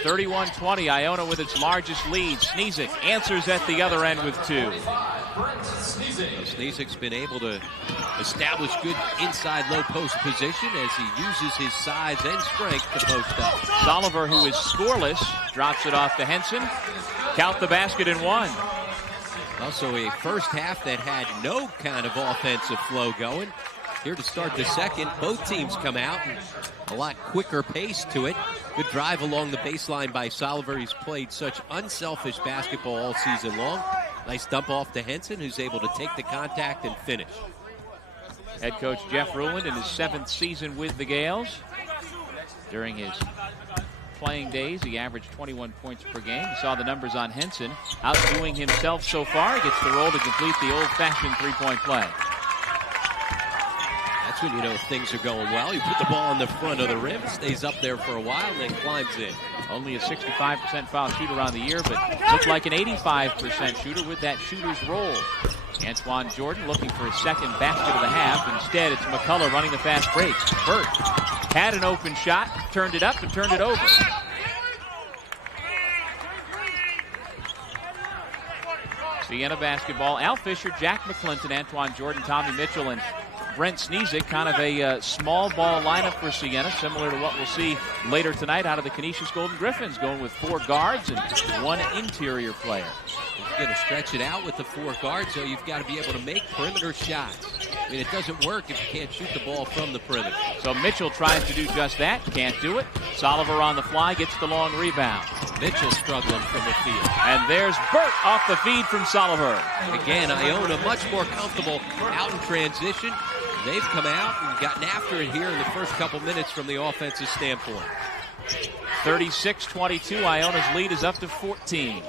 31-20, Iona with its largest lead. Sneesick answers at the other end with 2. Sneesick's been able to establish good inside low post position as he uses his size and strength to post up. Soliver, who is scoreless, drops it off to Henson. count the basket and one. Also a first half that had no kind of offensive flow going. Here to start the second, both teams come out and a lot quicker pace to it. Good drive along the baseline by Soliver. He's played such unselfish basketball all season long. Nice dump off to Henson, who's able to take the contact and finish. Head coach Jeff Ruland in his 7th season with the Gales. During his playing days, he averaged 21 points per game. You saw the numbers on Henson. Outdoing himself so far. He gets the roll to complete the old-fashioned three-point play. That's when you know things are going well. You put the ball in the front of the rim, stays up there for a while, and then climbs in. Only a 65% foul shooter on the year, but looked like an 85% shooter with that shooter's roll. Antoine Jordan looking for his second basket of the half. Instead, it's McCullough running the fast break. Burt had an open shot, turned it up and turned it over. Siena basketball. Al Fisher, Jack McClinton, Antoine Jordan, Tommy Mitchell, and Brent Sneesick. Kind of a small ball lineup for Siena, similar to what we'll see later tonight out of the Canisius Golden Griffins, going with 4 guards and 1 interior player. You're going to stretch it out with the 4 guards, so you've got to be able to make perimeter shots. I mean, it doesn't work if you can't shoot the ball from the perimeter. So Mitchell tries to do just that, can't do it. Soliver on the fly, gets the long rebound. Mitchell struggling from the field. And there's Burt off the feed from Soliver. Again, Iona much more comfortable out in transition. They've come out and gotten after it here in the first couple minutes from the offensive standpoint. 36-22, Iona's lead is up to 14.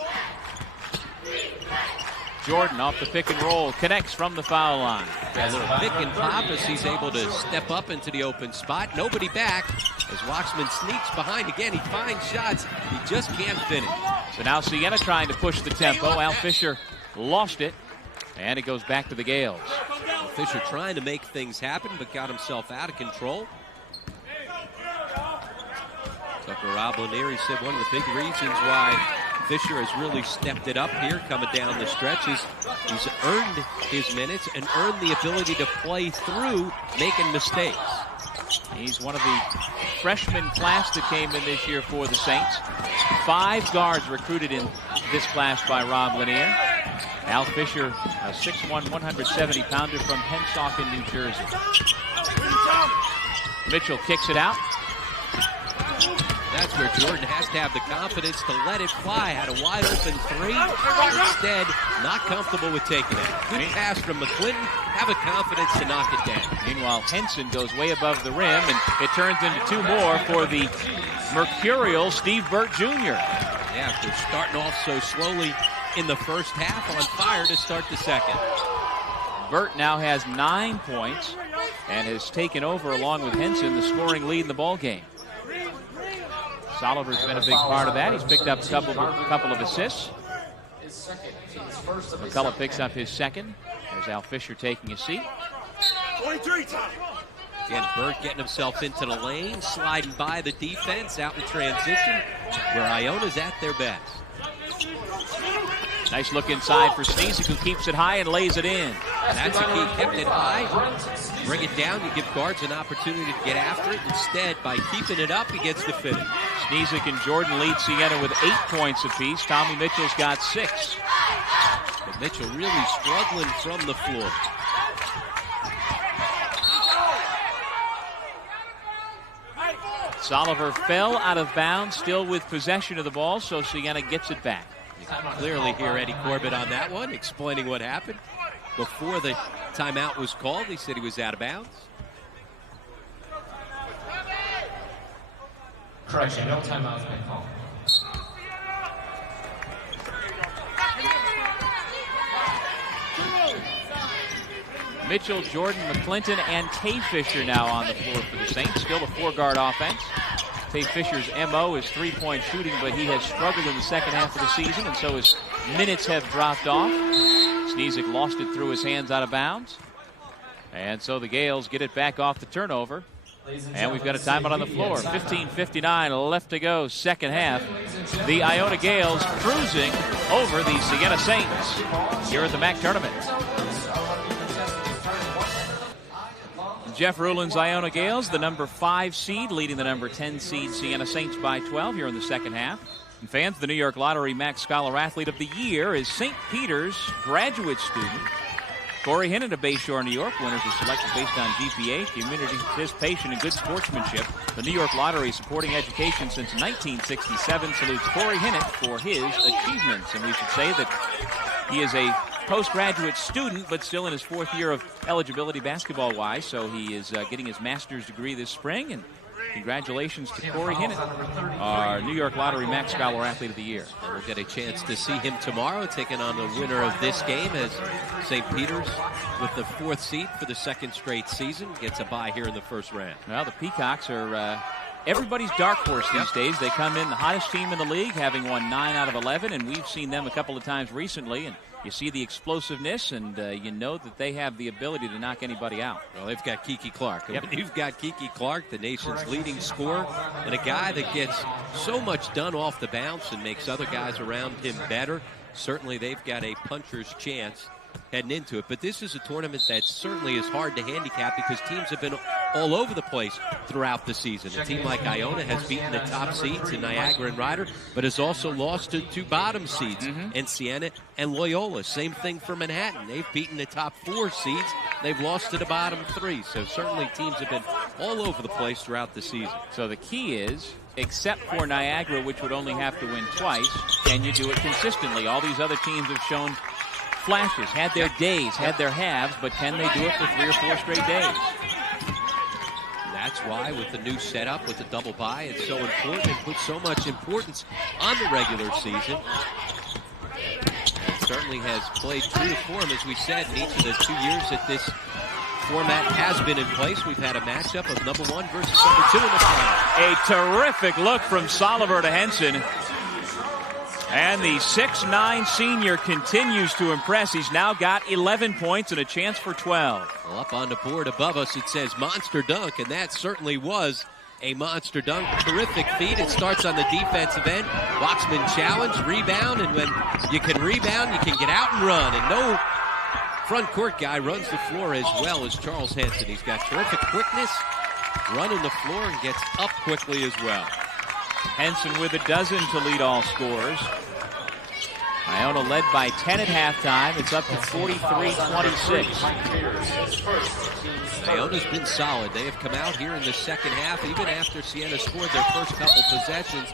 Jordan off the pick and roll, connects from the foul line. A little pick and pop as he's able to step up into the open spot. Nobody back as Waxman sneaks behind again. He finds shots, he just can't finish. So now Siena trying to push the tempo. Al Fisher lost it, and it goes back to the Gales. Fisher trying to make things happen, but got himself out of control. Tucker Roblinieri said one of the big reasons why Fisher has really stepped it up here coming down the stretch is he's earned his minutes and earned the ability to play through making mistakes. He's one of the freshman class that came in this year for the Saints. 5 guards recruited in this class by Rob Lanier. Al Fisher, a 6'1", 170-pounder from Pennsauken, New Jersey. Mitchell kicks it out. That's where Jordan has to have the confidence to let it fly. Had a wide open 3. Instead, not comfortable with taking it. Good pass from McClinton. Have a confidence to knock it down. Meanwhile, Henson goes way above the rim, and it turns into 2 more for the mercurial Steve Burt Jr. Yeah, they're starting off so slowly in the first half, on fire to start the second. Burt now has 9 points and has taken over, along with Henson, the scoring lead in the ball game. Soliver's been a big part of that. He's picked up a couple of assists. McCullough picks up his second. There's Al Fisher taking a seat. 23 time. Again, Burt getting himself into the lane, sliding by the defense, out in transition, where Iona's at their best. Nice look inside for Sneesick, who keeps it high and lays it in. That's a key. Kept it high. Bring it down. You give guards an opportunity to get after it. Instead, by keeping it up, he gets the finish. Sneesick and Jordan lead Siena with 8 points apiece. Tommy Mitchell's got 6. But Mitchell really struggling from the floor. Soliver fell out of bounds, still with possession of the ball, so Siena gets it back. You can clearly hear Eddie Corbett on that one, explaining what happened. Before the timeout was called, he said he was out of bounds. Correction, no timeouts been called. Mitchell, Jordan, McClinton, and Tay Fisher now on the floor for the Saints. Still a 4-guard offense. Tay Fisher's MO is 3-point shooting, but he has struggled in the second half of the season, and so his minutes have dropped off. Sneesick lost it through his hands out of bounds. And so the Gales get it back off the turnover. And we've got a timeout on the floor. 15:59 left to go, second half. The Iona Gales cruising over the Siena Saints here at the MAAC tournament. Jeff Ruland's Iona Gales, the number 5 seed, leading the number 10 seed Siena Saints by 12 here in the second half. And fans, the New York Lottery MAAC Scholar Athlete of the Year is St. Peter's graduate student Corey Hinnant of Bayshore, New York. Winners are selected based on GPA, community participation, and good sportsmanship. The New York Lottery, supporting education since 1967, salutes Corey Hinnant for his achievements. And we should say that he is a postgraduate student, but still in his 4th year of eligibility basketball-wise. So he is getting his master's degree this spring. And congratulations to Corey Hinnant, our New York Lottery MAAC Scholar Athlete of the Year. And we'll get a chance to see him tomorrow, taking on the winner of this game, as St. Peter's, with the 4th seed for the 2nd straight season, gets a bye here in the first round. Well, the Peacocks are everybody's dark horse these days. They come in the hottest team in the league, having won 9 out of 11, and we've seen them a couple of times recently. And you see the explosiveness, and you know that they have the ability to knock anybody out. Well, they've got Kiki Clark. Yep. When you've got Kiki Clark, the nation's leading scorer, and a guy that gets so much done off the bounce and makes other guys around him better, certainly they've got a puncher's chance heading into it. But this is a tournament that certainly is hard to handicap because teams have been all over the place throughout the season. A team like Iona has beaten the top seeds in Niagara and Ryder, but has also lost to 2 bottom seeds in Siena and Loyola. Same thing for Manhattan. They've beaten the top 4 seeds. They've lost to the bottom 3. So certainly teams have been all over the place throughout the season. So the key is, except for Niagara, which would only have to win twice, can you do it consistently? All these other teams have shown flashes, had their days, had their halves, but can they do it for 3 or 4 straight days? That's why with the new setup, with the double bye, it's so important and puts so much importance on the regular season. It certainly has played true to form, as we said, in each of the 2 years that this format has been in place. We've had a matchup of number 1 versus number 2 in the final. A terrific look from Soliver to Henson. And the 6'9" senior continues to impress. He's now got 11 points and a chance for 12. Well, up on the board above us, it says monster dunk, and that certainly was a monster dunk. Terrific feed. It starts on the defensive end. Waxman challenge, rebound, and when you can rebound, you can get out and run. And no front court guy runs the floor as well as Charles Henson. He's got terrific quickness, running the floor, and gets up quickly as well. Henson with a dozen to lead all scorers. Iona led by 10 at halftime. It's up to 43-26. Iona's been solid. They have come out here in the second half, even after Siena scored their first couple possessions.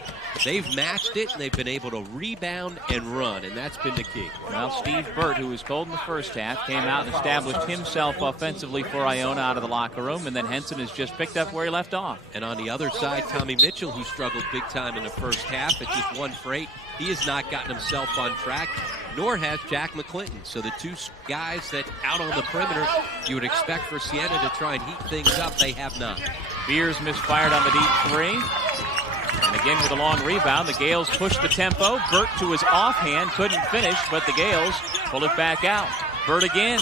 They've matched it, and they've been able to rebound and run, and that's been the key. Well, Steve Burt, who was cold in the first half, came out and established himself offensively for Iona out of the locker room, and then Henson has just picked up where he left off. And on the other side, Tommy Mitchell, who struggled big time in the first half at just 1 for 8, he has not gotten himself on track, nor has Jack McClinton. So the 2 guys that out on the perimeter you would expect for Siena to try and heat things up, they have not. Beers misfired on the deep 3. And again with a long rebound, the Gales push the tempo. Burt to his offhand, couldn't finish, but the Gales pull it back out. Burt again.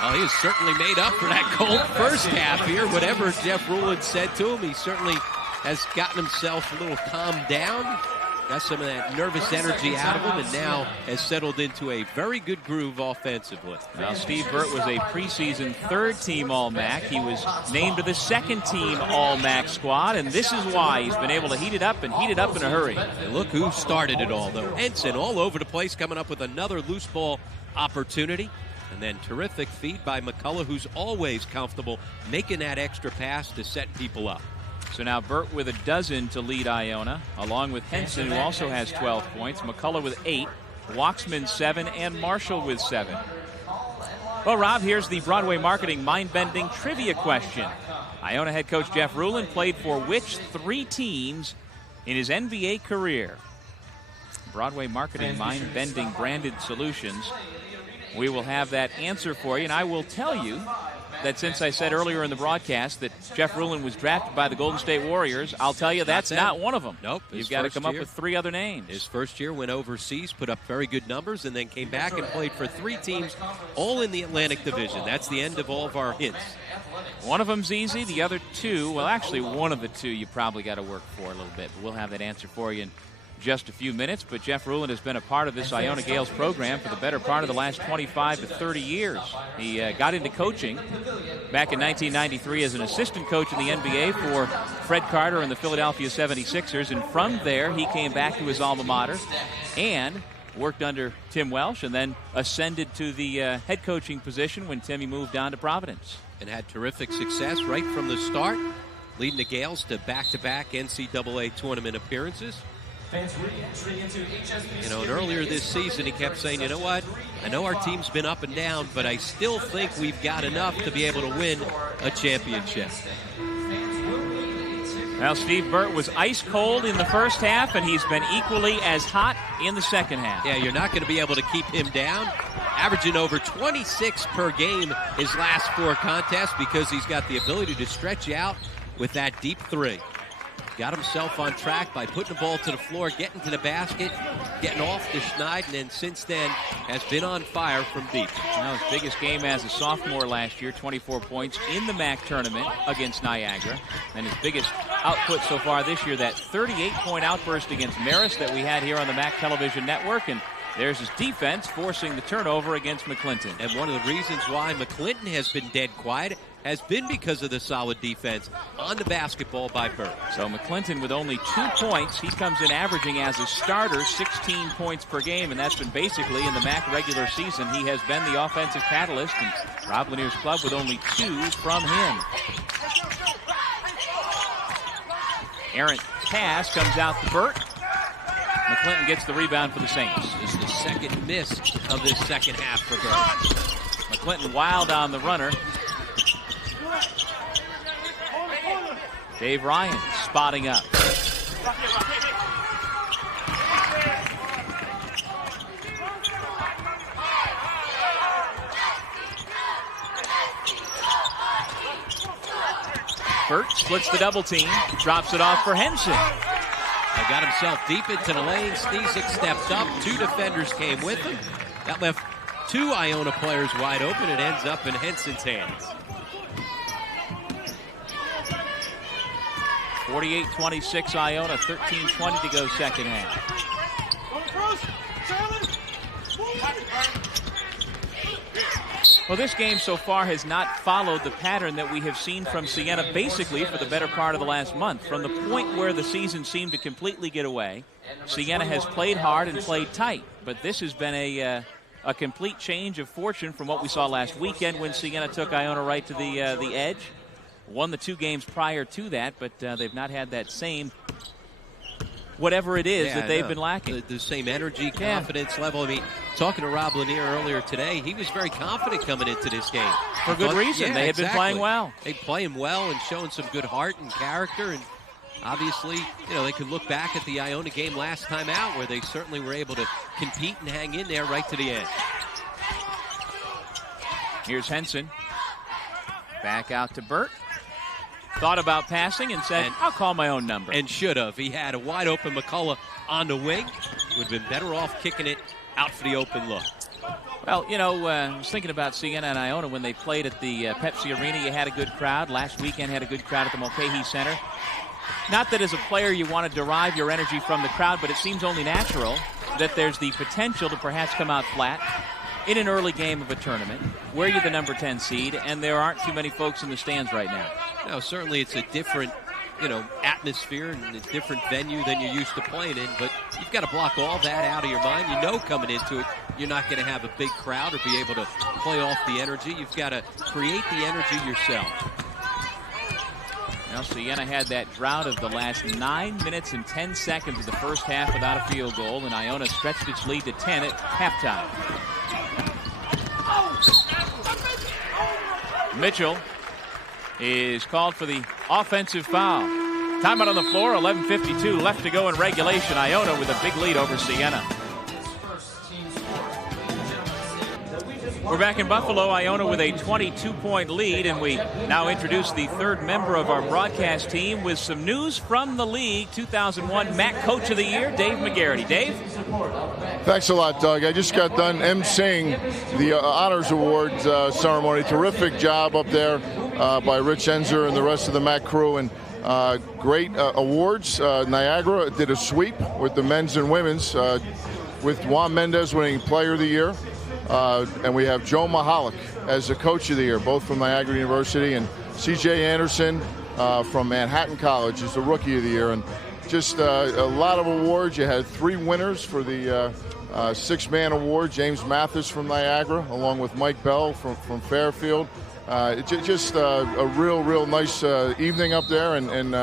Well, he has certainly made up for that cold first half here. Whatever Jeff Ruland said to him, he certainly has gotten himself a little calmed down. Got some of that nervous energy out of him, and now has settled into a very good groove offensively. Now, Steve Burt was a preseason 3rd-team All-MAAC. He was named to the 2nd-team All-MAAC squad, and this is why he's been able to heat it up in a hurry. And look who started it all, though. Henson all over the place, coming up with another loose ball opportunity. And then terrific feed by McCullough, who's always comfortable making that extra pass to set people up. So now Burt with a dozen to lead Iona, along with Henson, who also has 12 points, McCullough with 8, Waxman 7, and Marshall with 7. Well, Rob, here's the Broadway Marketing mind-bending trivia question. Iona head coach Jeff Ruland played for which 3 teams in his NBA career? Broadway Marketing mind-bending branded solutions. We will have that answer for you, and I will tell you that since I said earlier in the broadcast that Jeff Ruland was drafted by the Golden State Warriors, I'll tell you that's not one of them. Nope. You've got to come up with 3 other names. His first year went overseas, put up very good numbers, and then came back and played for 3 teams, all in the Atlantic Division. That's the end of all of our hints. One of them's easy. The other 2, well, actually one of the 2 you probably got to work for a little bit. But we'll have that answer for you in just a few minutes. But Jeff Ruland has been a part of this Iona Gales program for the better part of the last 25 to 30 years. He got into coaching back in 1993 as an assistant coach in the NBA for Fred Carter and the Philadelphia 76ers, and from there he came back to his alma mater and worked under Tim Welsh, and then ascended to the head coaching position when Timmy moved on to Providence. And had terrific success right from the start, leading the Gales to back-to-back NCAA tournament appearances. And earlier this season he kept saying, you know what, I know our team's been up and down, but I still think we've got enough to be able to win a championship. Well, Steve Burt was ice cold in the first half, and he's been equally as hot in the second half. Yeah, you're not going to be able to keep him down. Averaging over 26 per game his last 4 contests because he's got the ability to stretch out with that deep three. Got himself on track by putting the ball to the floor, getting to the basket, getting off the schneid, and then since then has been on fire from deep. Well, his biggest game as a sophomore last year, 24 points in the MAAC tournament against Niagara. And his biggest output so far this year, that 38-point outburst against Marist that we had here on the MAAC television network. And there's his defense forcing the turnover against McClinton. And one of the reasons why McClinton has been dead quiet has been because of the solid defense on the basketball by Burt. So McClinton with only 2 points. He comes in averaging as a starter 16 points per game, and that's been basically in the MAAC regular season. He has been the offensive catalyst, and Rob Lanier's club with only 2 from him. Errant pass comes out to Burt. McClinton gets the rebound for the Saints. This is the second miss of this second half for Burt. McClinton wild on the runner. Dave Ryan spotting up. Burt splits the double team, drops it off for Henson. Got himself deep into the lane. Sneesic stepped up. 2 defenders came with him. That left 2 Iona players wide open. It ends up in Henson's hands. 48-26 Iona, 13:20 to go second half. Well, this game so far has not followed the pattern that we have seen from Siena basically for the better part of the last month. From the point where the season seemed to completely get away, Siena has played hard and played tight. But this has been a complete change of fortune from what we saw last weekend when Siena took Iona right to the edge. Won the 2 games prior to that, but they've not had that same whatever it is that they've been lacking. The same energy, confidence level. I mean, talking to Rob Lanier earlier today, he was very confident coming into this game. For good reason. They had been playing well. They playing well and showing some good heart and character. And obviously, you know, they could look back at the Iona game last time out where they certainly were able to compete and hang in there right to the end. Here's Henson. Back out to Burt. Thought about passing and said, I'll call my own number. And should have. He had a wide open McCullough on the wing. Would have been better off kicking it out for the open look. Well, you know, I was thinking about Siena and Iona when they played at the Pepsi Arena. You had a good crowd. Last weekend had a good crowd at the Mulcahy Center. Not that as a player you want to derive your energy from the crowd, but it seems only natural that there's the potential to perhaps come out flat in an early game of a tournament where you're the number 10 seed and there aren't too many folks in the stands right now. No, certainly it's a different, you know, atmosphere and a different venue than you're used to playing in, but you've got to block all that out of your mind. You know coming into it you're not going to have a big crowd or be able to play off the energy. You've got to create the energy yourself. Well, Siena had that drought of the last 9 minutes and 10 seconds of the first half without a field goal, and Iona stretched its lead to 10 at halftime. Mitchell is called for the offensive foul. Timeout on the floor, 11:52 left to go in regulation. Iona with a big lead over Siena. We're back in Buffalo, Iona with a 22-point lead, and we now introduce the third member of our broadcast team with some news from the league. 2001 MAAC Coach of the Year, Dave McGarity. Dave? Thanks a lot, Doug. I just got done emceeing the Honors Awards ceremony. Terrific job up there by Rich Enzer and the rest of the MAAC crew, and great awards. Niagara did a sweep with the men's and women's, with Juan Mendez winning Player of the Year. And we have Joe Mahalik as the Coach of the Year, both from Niagara University, and C.J. Anderson, from Manhattan College. He's the Rookie of the Year. And just a lot of awards. You had 3 winners for the 6-man award. James Mathis from Niagara, along with Mike Bell from Fairfield. Just a real nice evening up there, and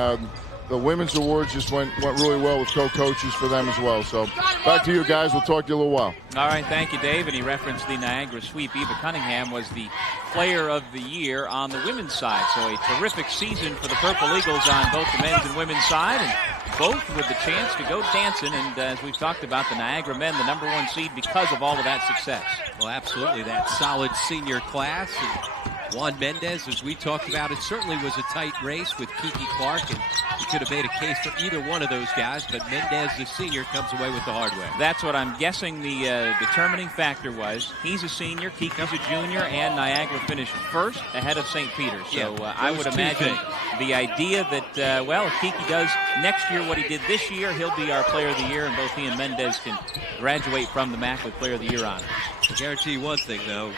the women's awards just went really well with co-coaches for them as well. So back to you guys. We'll talk to you in a little while. All right, thank you, Dave. And he referenced the Niagara sweep. Eva Cunningham was the Player of the Year on the women's side. So a terrific season for the Purple Eagles on both the men's and women's side, and both with the chance to go dancing. And as we've talked about, the Niagara men, the #1 seed because of all of that success. Well, absolutely. That solid senior class. And Juan Mendez, as we talked about, it certainly was a tight race with Kiki Clark, and you could have made a case for either one of those guys, but Mendez, the senior, comes away with the hard way. That's what I'm guessing the determining factor was. He's a senior, Kiki's a junior, and Niagara finished first ahead of St. Peter's. So I would imagine the idea that, well, if Kiki does next year what he did this year, he'll be our Player of the Year, and both he and Mendez can graduate from the MAAC with Player of the Year honors. I guarantee you one thing, though.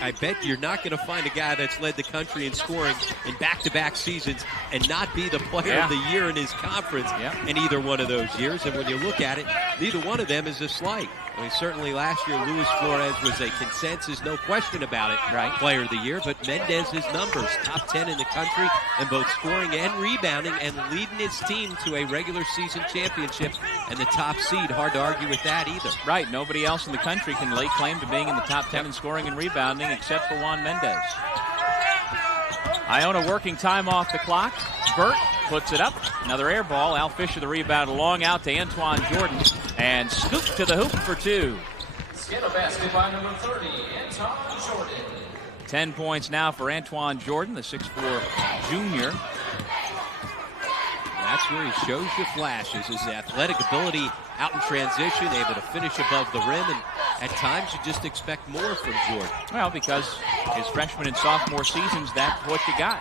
I bet you're not going to find a guy that's led the country in scoring in back-to-back seasons and not be the Player of the Year in his conference in either one of those years. And when you look at it, neither one of them is a slight. I mean, certainly last year, Luis Flores was a consensus, no question about it, Player of the Year. But Mendez's numbers, top 10 in the country in both scoring and rebounding, and leading his team to a regular season championship and the top seed. Hard to argue with that either. Right. Nobody else in the country can lay claim to being in the top 10 in scoring and rebounding except for Juan Mendez. Iona working time off the clock. Burt puts it up. Another air ball. Al Fisher the rebound, long out to Antoine Jordan. And scoop to the hoop for 2. Siena basket by number 30, Antoine Jordan. 10 points now for Antoine Jordan, the 6'4 junior. That's where he shows you flashes, his athletic ability out in transition, able to finish above the rim, and at times you just expect more from Jordan. Well, because his freshman and sophomore seasons, that's what you got.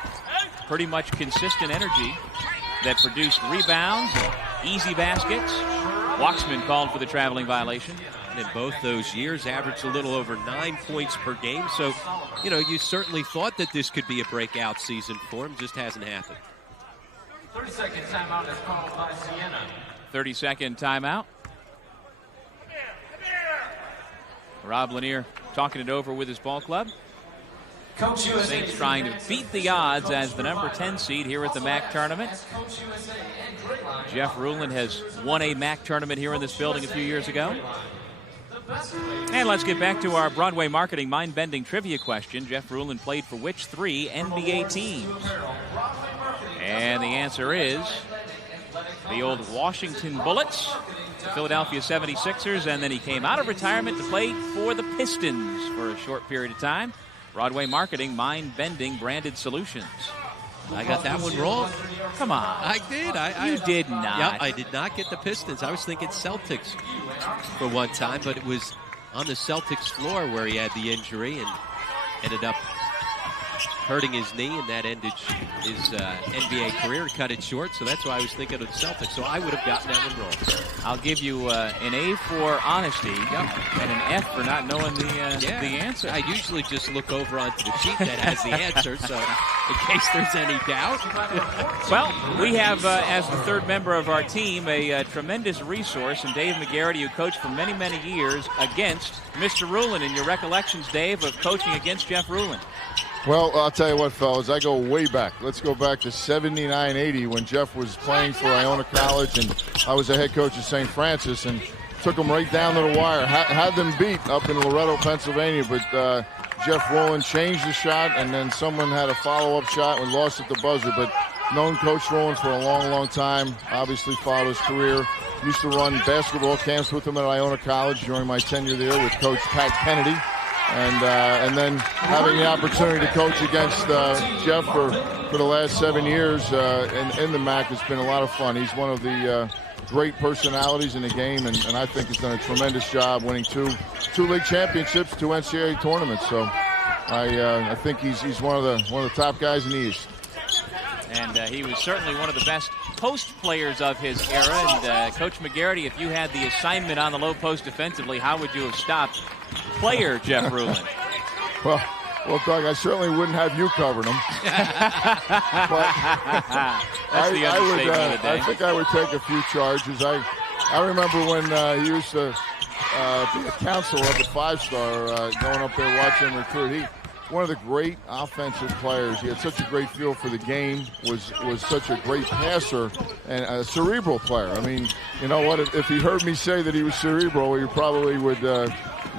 Pretty much consistent energy that produced rebounds, easy baskets. Waxman called for the traveling violation. And in both those years, averaged a little over 9 points per game. So, you know, you certainly thought that this could be a breakout season for him. Just hasn't happened. 30-second timeout is called by Siena. 30-second timeout. Rob Lanier talking it over with his ball club. Saints trying to beat the odds as the number 10 seed here at the MAAC tournament. Jeff Ruland has won a MAAC tournament here in this building a few years ago. And let's get back to our Broadway marketing mind-bending trivia question. Jeff Ruland played for which 3 NBA teams? And the answer is the old Washington Bullets, the Philadelphia 76ers, and then he came out of retirement to play for the Pistons for a short period of time. Broadway marketing, mind-bending branded solutions. I got that one wrong. Come on. I did. You did not. Yeah, I did not get the Pistons. I was thinking Celtics for one time, but it was on the Celtics floor where he had the injury and ended up hurting his knee, and that ended his NBA career, cut it short. So that's why I was thinking of the Celtics. So I would have gotten that one wrong. I'll give you an A for honesty and an F for not knowing the answer. I usually just look over onto the sheet that has the answer, so in case there's any doubt. Well, we have, as the third member of our team, a tremendous resource in Dave McGarity, who coached for many, many years against Mr. Ruland. And your recollections, Dave, of coaching against Jeff Ruland? Well, I'll tell you what, fellas, I go way back. Let's go back to 79-80 when Jeff was playing for Iona College, and I was the head coach at St. Francis, and took them right down to the wire. Had them beat up in Loretto, Pennsylvania, but Jeff Ruland changed the shot, and then someone had a follow-up shot and lost at the buzzer. But known Coach Ruland for a long, long time, obviously followed his career. Used to run basketball camps with him at Iona College during my tenure there with Coach Pat Kennedy. And then having the opportunity to coach against Jeff for the last 7 years in the MAAC has been a lot of fun. He's one of the great personalities in the game, and I think he's done a tremendous job winning two league championships, 2 NCAA tournaments. So I think he's one of the top guys in the East. And he was certainly one of the best post players of his era. And Coach McGarity, if you had the assignment on the low post defensively, how would you have stopped player Jeff Ruland? Well, Well, Doug, I certainly wouldn't have you covering them. But That's the understatement of the day. I think I would take a few charges. I remember when he used to be a counselor up at 5-Star, going up there watching him recruit. One of the great offensive players. He had such a great feel for the game, was such a great passer, and a cerebral player. I mean, you know what? If he heard me say that he was cerebral, he probably would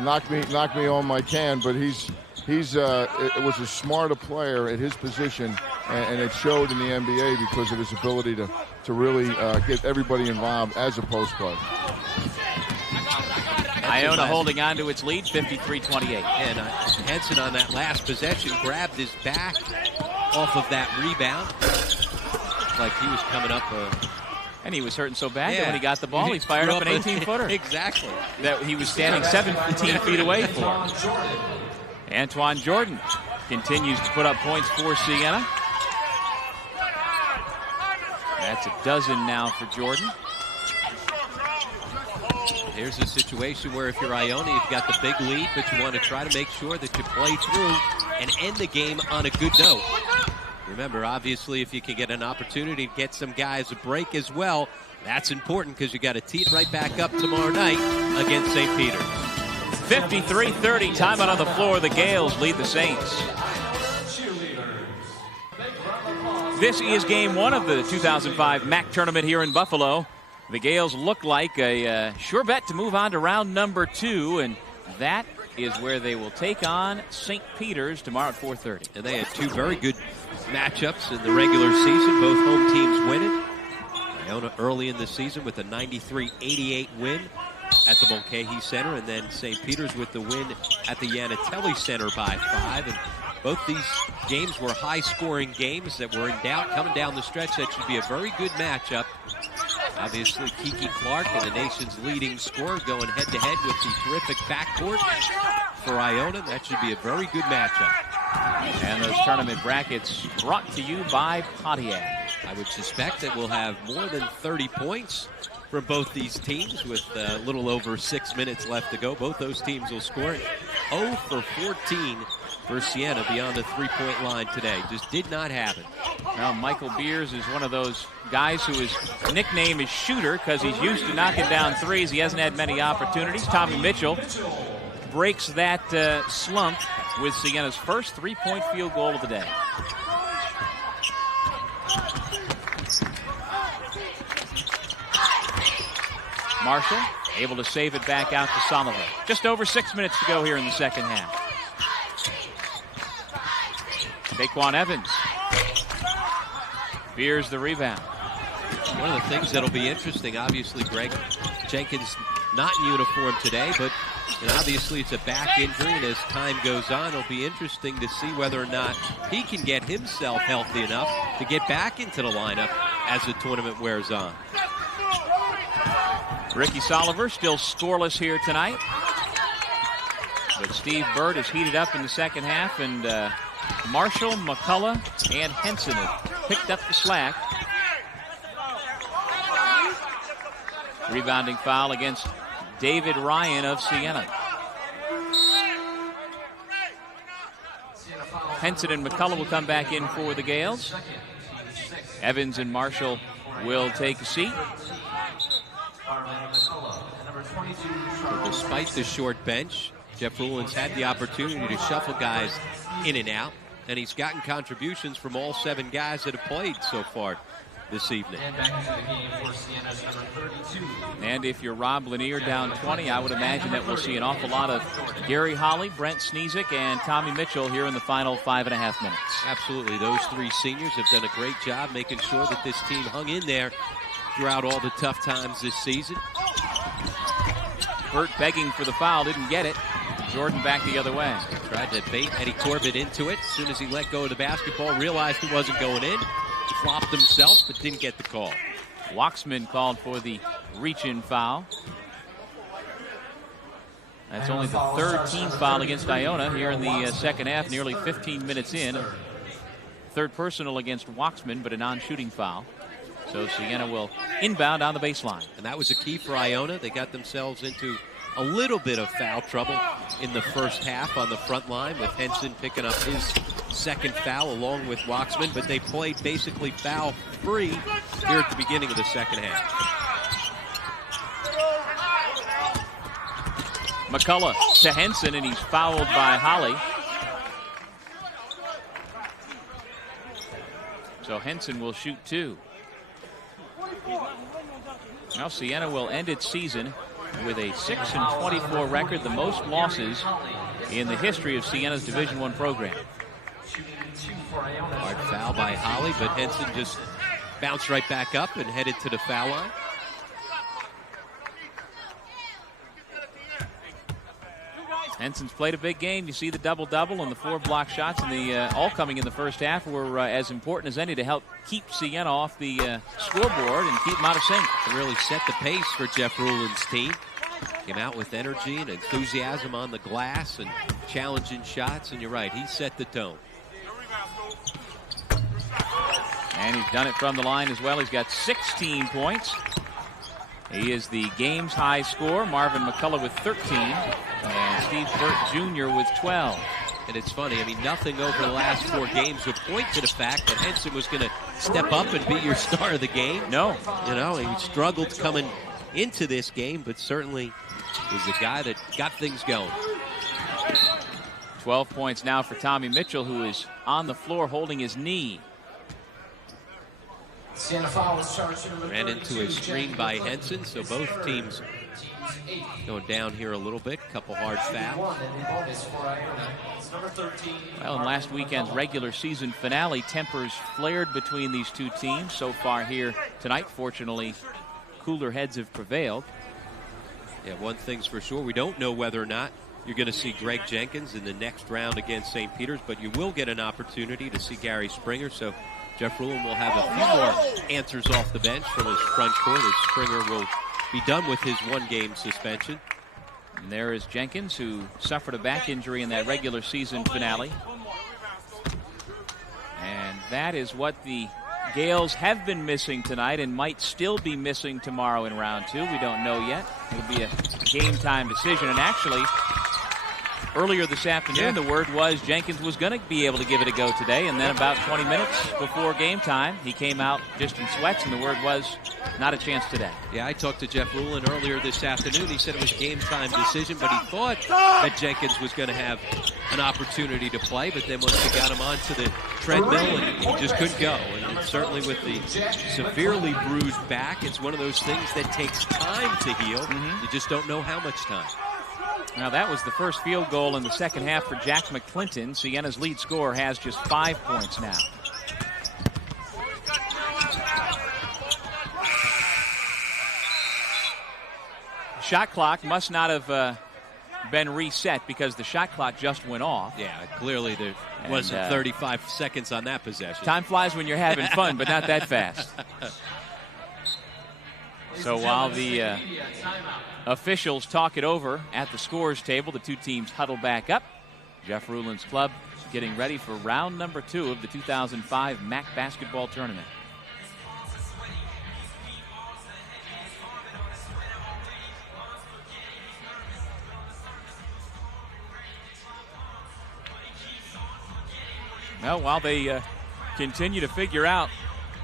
knock me on my can. But it was as smart a player at his position, and it showed in the NBA because of his ability to really get everybody involved as a post player. Iona holding on to its lead, 53-28. And Henson on that last possession grabbed his back off of that rebound. Like he was coming up. And he was hurting so bad that when he got the ball, he fired up an 18-footer. Exactly. That he was standing 17 feet away for. Antoine Jordan continues to put up points for Siena. That's a dozen now for Jordan. Here's a situation where if you're Iona, you've got the big lead, but you want to try to make sure that you play through and end the game on a good note. Remember, obviously, if you can get an opportunity to get some guys a break as well, that's important because you got to tee it right back up tomorrow night against St. Peter's. 53-30, timeout on the floor. The Gales lead the Saints. This is game one of the 2005 MAAC tournament here in Buffalo. The Gales look like a sure bet to move on to round number 2, and that is where they will take on St. Peter's tomorrow at 4:30. And they had two very good matchups in the regular season. Both home teams winning. Iona early in the season with a 93-88 win at the Mulcahy Center, and then St. Peter's with the win at the Yanatelli Center by 5. And both these games were high-scoring games that were in doubt coming down the stretch. That should be a very good matchup. Obviously, Kiki Clark and the nation's leading scorer going head-to-head with the terrific backcourt for Iona. That should be a very good matchup. And those tournament brackets brought to you by Pontiac. I would suspect that we'll have more than 30 points from both these teams with a little over 6 minutes left to go. Both those teams will score 0 for 14 for Siena beyond the three-point line today. Just did not happen. Now, Michael Beers is one of those guys who his nickname is Shooter because he's used to knocking down threes. He hasn't had many opportunities. Tommy Mitchell breaks that slump with Siena's first three-point field goal of the day. Marshall able to save it back out to Sullivan. Just over 6 minutes to go here in the second half. Daquan Evans. Beers the rebound. One of the things that'll be interesting, obviously, Greg, Jenkins not in uniform today, but obviously it's a back injury, and as time goes on, it'll be interesting to see whether or not he can get himself healthy enough to get back into the lineup as the tournament wears on. Ricky Soliver still scoreless here tonight. But Steve Bird is heated up in the second half, and Marshall, McCullough, and Henson have picked up the slack. Rebounding foul against David Ryan of Siena. Henson and McCullough will come back in for the Gales. Evans and Marshall will take a seat. So despite the short bench, Jeff Rulin's had the opportunity to shuffle guys in and out, and he's gotten contributions from all 7 guys that have played so far this evening. And if you're Rob Lanier down 20, I would imagine that we'll see an awful lot of Gary Holly, Brent Sneesick, and Tommy Mitchell here in the final 5.5 minutes. Absolutely. Those 3 seniors have done a great job making sure that this team hung in there throughout all the tough times this season. Burt begging for the foul, didn't get it. Jordan back the other way. Tried to bait Eddie Corbett into it. As soon as he let go of the basketball, realized it wasn't going in. He flopped himself, but didn't get the call. Waxman called for the reach-in foul. That's only the 3rd team foul against Iona here in the second half, nearly 15 minutes in. 3rd personal against Waxman, but a non-shooting foul. So Siena will inbound on the baseline. And that was a key for Iona. They got themselves into a little bit of foul trouble in the first half on the front line, with Henson picking up his second foul along with Waxman, but they played basically foul-free here at the beginning of the second half. McCullough to Henson, and he's fouled by Holly. So Henson will shoot 2. Now Siena will end its season with a 6-24 record, the most losses in the history of Siena's Division I program. Hard foul by Holly, but Henson just bounced right back up and headed to the foul line. Henson's played a big game. You see the double-double and the 4 block shots, and the all coming in the first half were as important as any to help keep Siena off the scoreboard and keep them out of sync. It really set the pace for Jeff Ruland's team. Came out with energy and enthusiasm on the glass and challenging shots, and you're right, he set the tone. And he's done it from the line as well. He's got 16 points. He is the game's high scorer. Marvin McCullough with 13. And Steve Burt Jr. with 12. And it's funny, I mean, nothing over the last 4 games would point to the fact that Henson was going to step up and be your star of the game. No. You know, he struggled coming into this game, but certainly was the guy that got things going. 12 points now for Tommy Mitchell, who is on the floor holding his knee. Ran into a screen by Henson, so both teams going down here a little bit. Couple hard fouls. Well, in last weekend's regular season finale, tempers flared between these two teams. So far here tonight, fortunately, cooler heads have prevailed. Yeah, one thing's for sure, we don't know whether or not you're going to see Greg Jenkins in the next round against St. Peter's, but you will get an opportunity to see Gary Springer. So Jeff Ruland will have a few more answers off the bench from his front court as Springer will be done with his 1-game suspension. And there is Jenkins, who suffered a back injury in that regular season finale. And that is what the Gales have been missing tonight and might still be missing tomorrow in round 2. We don't know yet. It'll be a game-time decision. And actually, earlier this afternoon, the word was Jenkins was going to be able to give it a go today, and then about 20 minutes before game time, he came out just in sweats, and the word was not a chance today. Yeah, I talked to Jeff Ruland earlier this afternoon. He said it was a game-time decision, but he thought that Jenkins was going to have an opportunity to play, but then once they got him onto the treadmill, and he just couldn't go. And certainly with the severely bruised back, it's one of those things that takes time to heal. You just don't know how much time. Now, that was the first field goal in the second half for Jack McClinton. Siena's lead scorer has just 5 points now. Shot clock must not have been reset because the shot clock just went off. Yeah, clearly there wasn't 35 seconds on that possession. Time flies when you're having fun, but not that fast. So while the officials talk it over at the scorers table, the two teams huddle back up. Jeff Ruland's club getting ready for round number 2 of the 2005 MAAC basketball tournament. Well, while they continue to figure out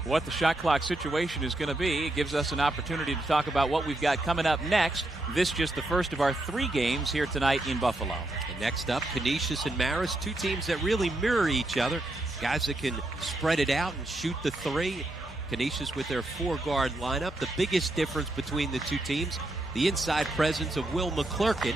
what the shot clock situation is going to be, it gives us an opportunity to talk about what we've got coming up next. This just the first of our 3 games here tonight in Buffalo. And next up, Canisius and Marist, 2 teams that really mirror each other. Guys that can spread it out and shoot the 3. Canisius with their 4-guard lineup. The biggest difference between the 2 teams, the inside presence of Will McClurkin.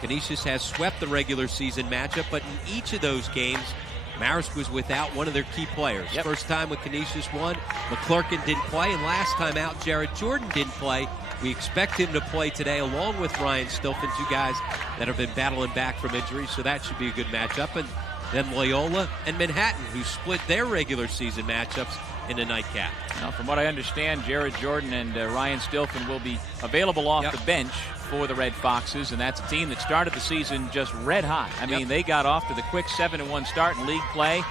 Canisius has swept the regular season matchup, but in each of those games, Marist was without one of their key players. First time with Canisius won, McClurkin didn't play, and last time out, Jared Jordan didn't play. We expect him to play today along with Ryan Stilfen, 2 guys that have been battling back from injuries, so that should be a good matchup. And then Loyola and Manhattan, who split their regular season matchups in a nightcap. Now, from what I understand, Jared Jordan and Ryan Stilfen will be available off the bench for the Red Foxes, and that's a team that started the season just red hot. I mean, they got off to the quick 7-1 start in league play,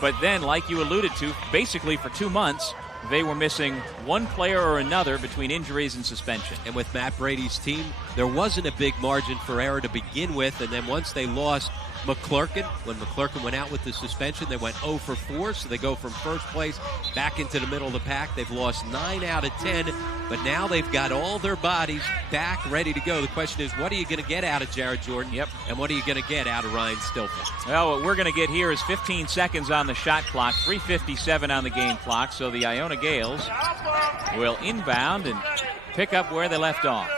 but then, like you alluded to, basically for 2 months, they were missing one player or another between injuries and suspension. And with Matt Brady's team, there wasn't a big margin for error to begin with, and then once they lost McClurkin, when McClurkin went out with the suspension, they went 0 for 4, so they go from first place back into the middle of the pack. They've lost 9 out of 10, but now they've got all their bodies back, ready to go. The question is, what are you going to get out of Jared Jordan? Yep. And what are you going to get out of Ryan Stilfen? Well, what we're going to get here is 15 seconds on the shot clock, 3:57 on the game clock, so the Iona Gales will inbound and pick up where they left off.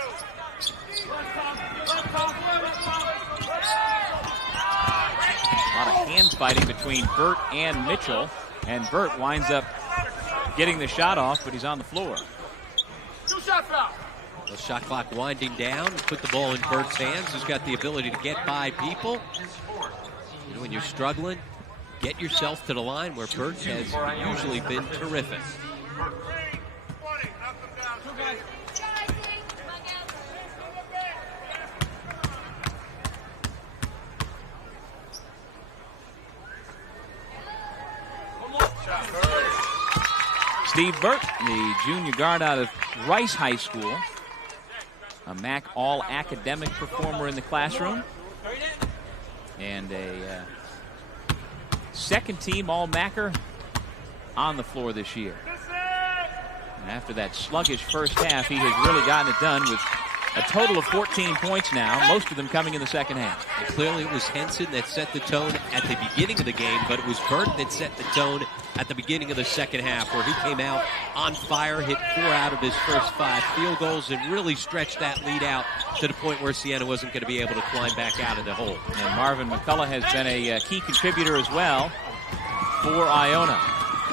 A lot of hand fighting between Burt and Mitchell, and Burt winds up getting the shot off, but he's on the floor. The shot clock winding down. Put the ball in Burt's hands. Who's got the ability to get by people. You know, when you're struggling, get yourself to the line where Burt has usually been terrific. Steve Burt, the junior guard out of Rice High School, a MAAC all-academic performer in the classroom, and a second-team all-MAACer on the floor this year. And after that sluggish first half, he has really gotten it done with a total of 14 points now, most of them coming in the second half. And clearly it was Henson that set the tone at the beginning of the game, but it was Burt that set the tone at the beginning of the second half, where he came out on fire, hit 4 out of his first 5 field goals, and really stretched that lead out to the point where Siena wasn't going to be able to climb back out of the hole. And Marvin McCullough has been a key contributor as well for Iona.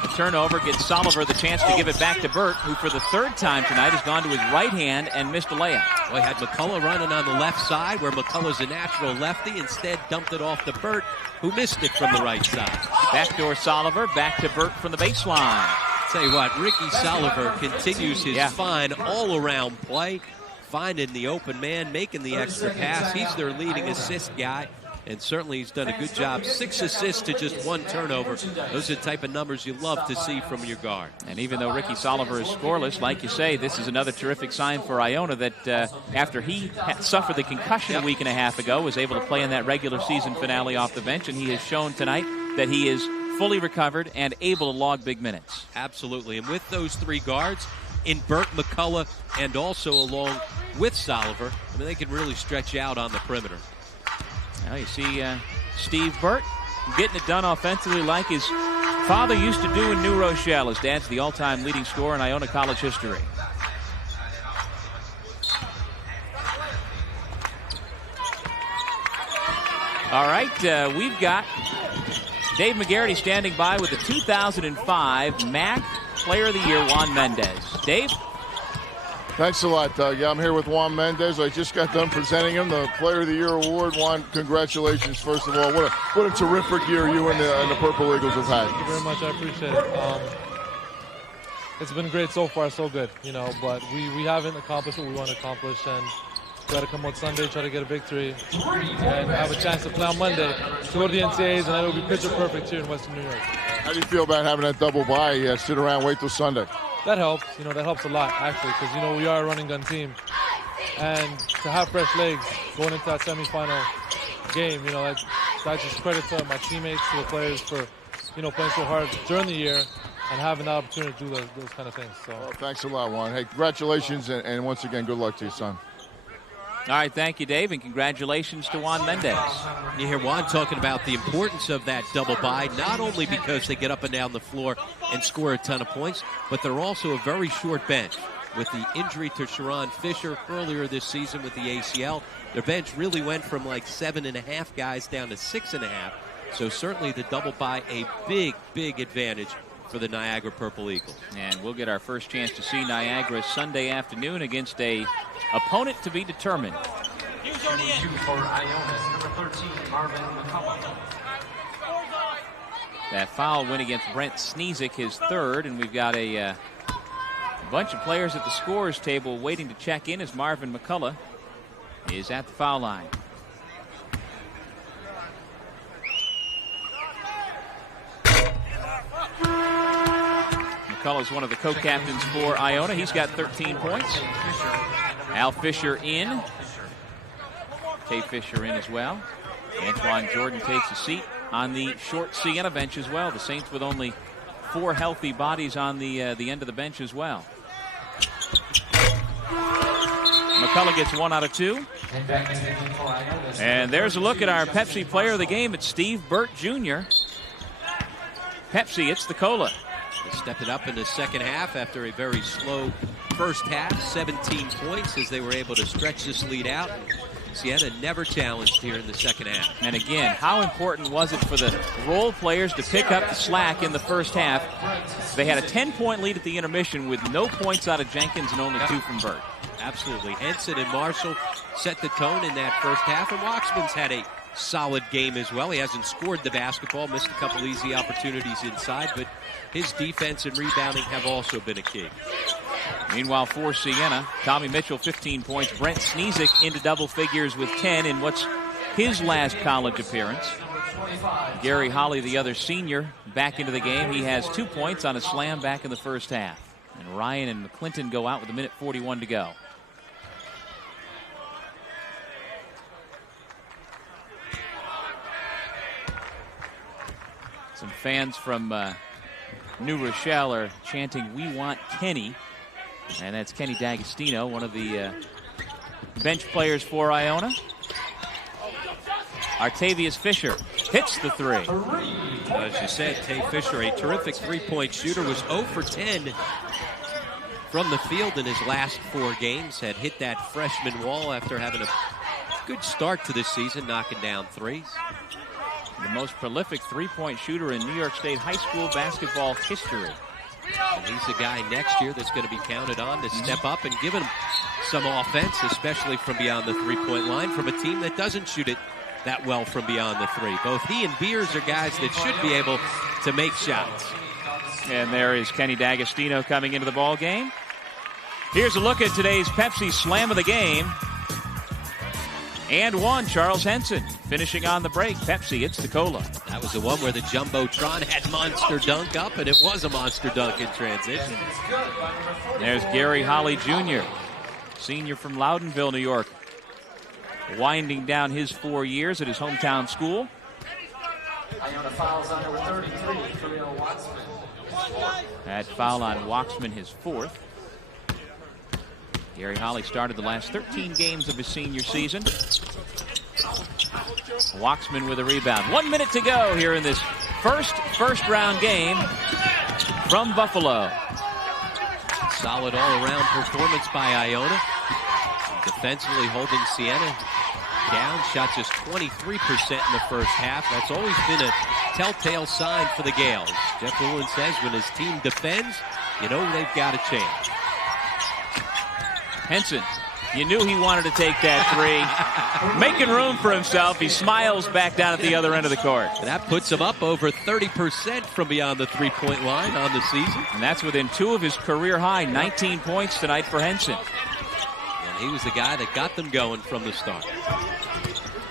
A turnover gets Soliver the chance to give it back to Burt, who for the third time tonight has gone to his right hand and missed a layup. Well, he had McCullough running on the left side, where McCullough's a natural lefty. Instead, dumped it off to Burt, who missed it from the right side. Backdoor Soliver, back to Burt from the baseline. Tell you what, Ricky Soliver continues his fine all-around play, finding the open man, making the extra pass. He's their leading assist guy. And certainly he's done a good job. 6 assists to just 1 turnover. Those are the type of numbers you love to see from your guard. And even though Ricky Soliver is scoreless, like you say, this is another terrific sign for Iona that after he suffered the concussion a week and a half ago, was able to play in that regular season finale off the bench, and he has shown tonight that he is fully recovered and able to log big minutes. Absolutely. And with those 3 guards, in Burt, McCullough, and also along with Soliver, I mean, they can really stretch out on the perimeter. Now you see Steve Burt getting it done offensively like his father used to do in New Rochelle. His dad's the all-time leading scorer in Iona college history. All right, we've got Dave McGarity standing by with the 2005 MAAC Player of the Year, Juan Mendez. Dave? Thanks a lot, Doug. Yeah, I'm here with Juan Mendez. I just got done presenting him the Player of the Year award. Juan, congratulations, first of all. What a terrific year you and the Purple Eagles have had. Thank you very much. I appreciate it. It's been great so far, so good, you know, but we haven't accomplished what we want to accomplish, and we got to come out Sunday, try to get a victory, and have a chance to play on Monday to go to the NCAAs, and then it'll be picture perfect here in Western New York. How do you feel about having that double bye? Sit around, wait till Sunday. That helps. You know, that helps a lot, actually, because, you know, we are a running gun team. And to have fresh legs going into that semifinal game, you know, that's just credit to my teammates, to the players for, you know, playing so hard during the year and having the opportunity to do those kind of things. So, well, thanks a lot, Juan. Hey, congratulations, and once again, good luck to you, son. All right, thank you, Dave, and congratulations to Juan Mendez. You hear Juan talking about the importance of that double bye, not only because they get up and down the floor and score a ton of points, but they're also a very short bench. With the injury to Sharon Fisher earlier this season with the ACL, their bench really went from like 7.5 guys down to 6.5. So certainly the double bye a big, big advantage for the Niagara Purple Eagles. And we'll get our first chance to see Niagara Sunday afternoon against a opponent to be determined. That foul went against Brent Sneezik, his third, and we've got a bunch of players at the scorers table waiting to check in as Marvin McCullough is at the foul line. McCullough is one of the co-captains for Iona. He's got 13 points. Al Fisher in. Tay Fisher in as well. Antoine Jordan takes a seat on the short Siena bench as well. The Saints with only 4 healthy bodies on the end of the bench as well. McCullough gets 1 out of 2. And there's a look at our Pepsi player of the game. It's Steve Burt Jr. Pepsi, it's the cola. They stepped it up in the second half after a very slow first half. 17 points as they were able to stretch this lead out. Siena never challenged here in the second half. And again, how important was it for the role players to pick up the slack in the first half? They had a 10-point lead at the intermission with no points out of Jenkins and only 2 from Burt. Absolutely. Henson and Marshall set the tone in that first half, and Waxman's had a solid game as well. He hasn't scored the basketball, missed a couple easy opportunities inside, but his defense and rebounding have also been a key. Meanwhile, for Siena, Tommy Mitchell, 15 points. Brent Sneezik into double figures with 10 in what's his last college appearance. Gary Holly, the other senior, back into the game. He has 2 points on a slam back in the first half. And Ryan and McClinton go out with 1:41 to go. Some fans from New Rochelle are chanting, "We want Kenny." And that's Kenny D'Agostino, one of the bench players for Iona. Artavius Fisher hits the 3. As you said, Tay Fisher, a terrific three-point shooter, was 0 for 10 from the field in his last 4 games. Had hit that freshman wall after having a good start to this season, knocking down threes. The most prolific three-point shooter in New York State high school basketball history. And he's the guy next year that's going to be counted on to step up and give him some offense, especially from beyond the three-point line, from a team that doesn't shoot it that well from beyond the 3. Both he and Beers are guys that should be able to make shots. And there is Kenny D'Agostino coming into the ball game. Here's a look at today's Pepsi Slam of the game. And 1, Charles Henson finishing on the break. Pepsi, it's the cola. That was the one where the Jumbotron had monster dunk up, and it was a monster dunk in transition. There's Gary Holly Jr., senior from Loudonville, New York, winding down his 4 years at his hometown school. Iona fouls on number 33, Khalil Waxman. That foul on Waxman, his 4th. Gary Holly started the last 13 games of his senior season. Waxman with a rebound. 1 minute to go here in this first round game from Buffalo. Solid all-around performance by Iona. Defensively holding Siena down. Shot just 23% in the first half. That's always been a telltale sign for the Gales. Jeff Rulin says when his team defends, you know they've got a chance. Henson, you knew he wanted to take that 3. Making room for himself. He smiles back down at the other end of the court. And that puts him up over 30% from beyond the three-point line on the season. And that's within 2 of his career high. 19 points tonight for Henson. And he was the guy that got them going from the start.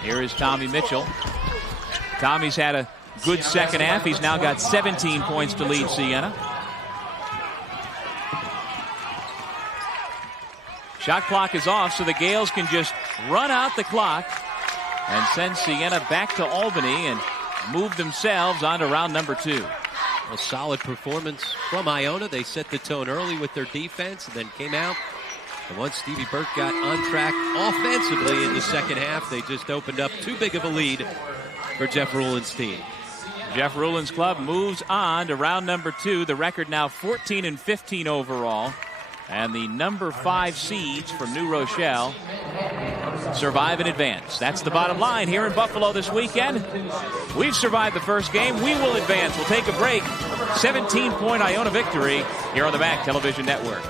Here is Tommy Mitchell. Tommy's had a good second half. He's now got 17 points to lead Siena. Shot clock is off, so the Gales can just run out the clock and send Siena back to Albany and move themselves on to round number 2. A solid performance from Iona. They set the tone early with their defense and then came out. And once Stevie Burke got on track offensively in the second half, they just opened up too big of a lead for Jeff Rulin's team. Jeff Rulin's club moves on to round number 2. The record now 14-15 overall. And the number 5 seeds from New Rochelle survive in advance. That's the bottom line here in Buffalo this weekend. We've survived the first game. We will advance. We'll take a break. 17-point Iona victory here on the MAAC Television Network.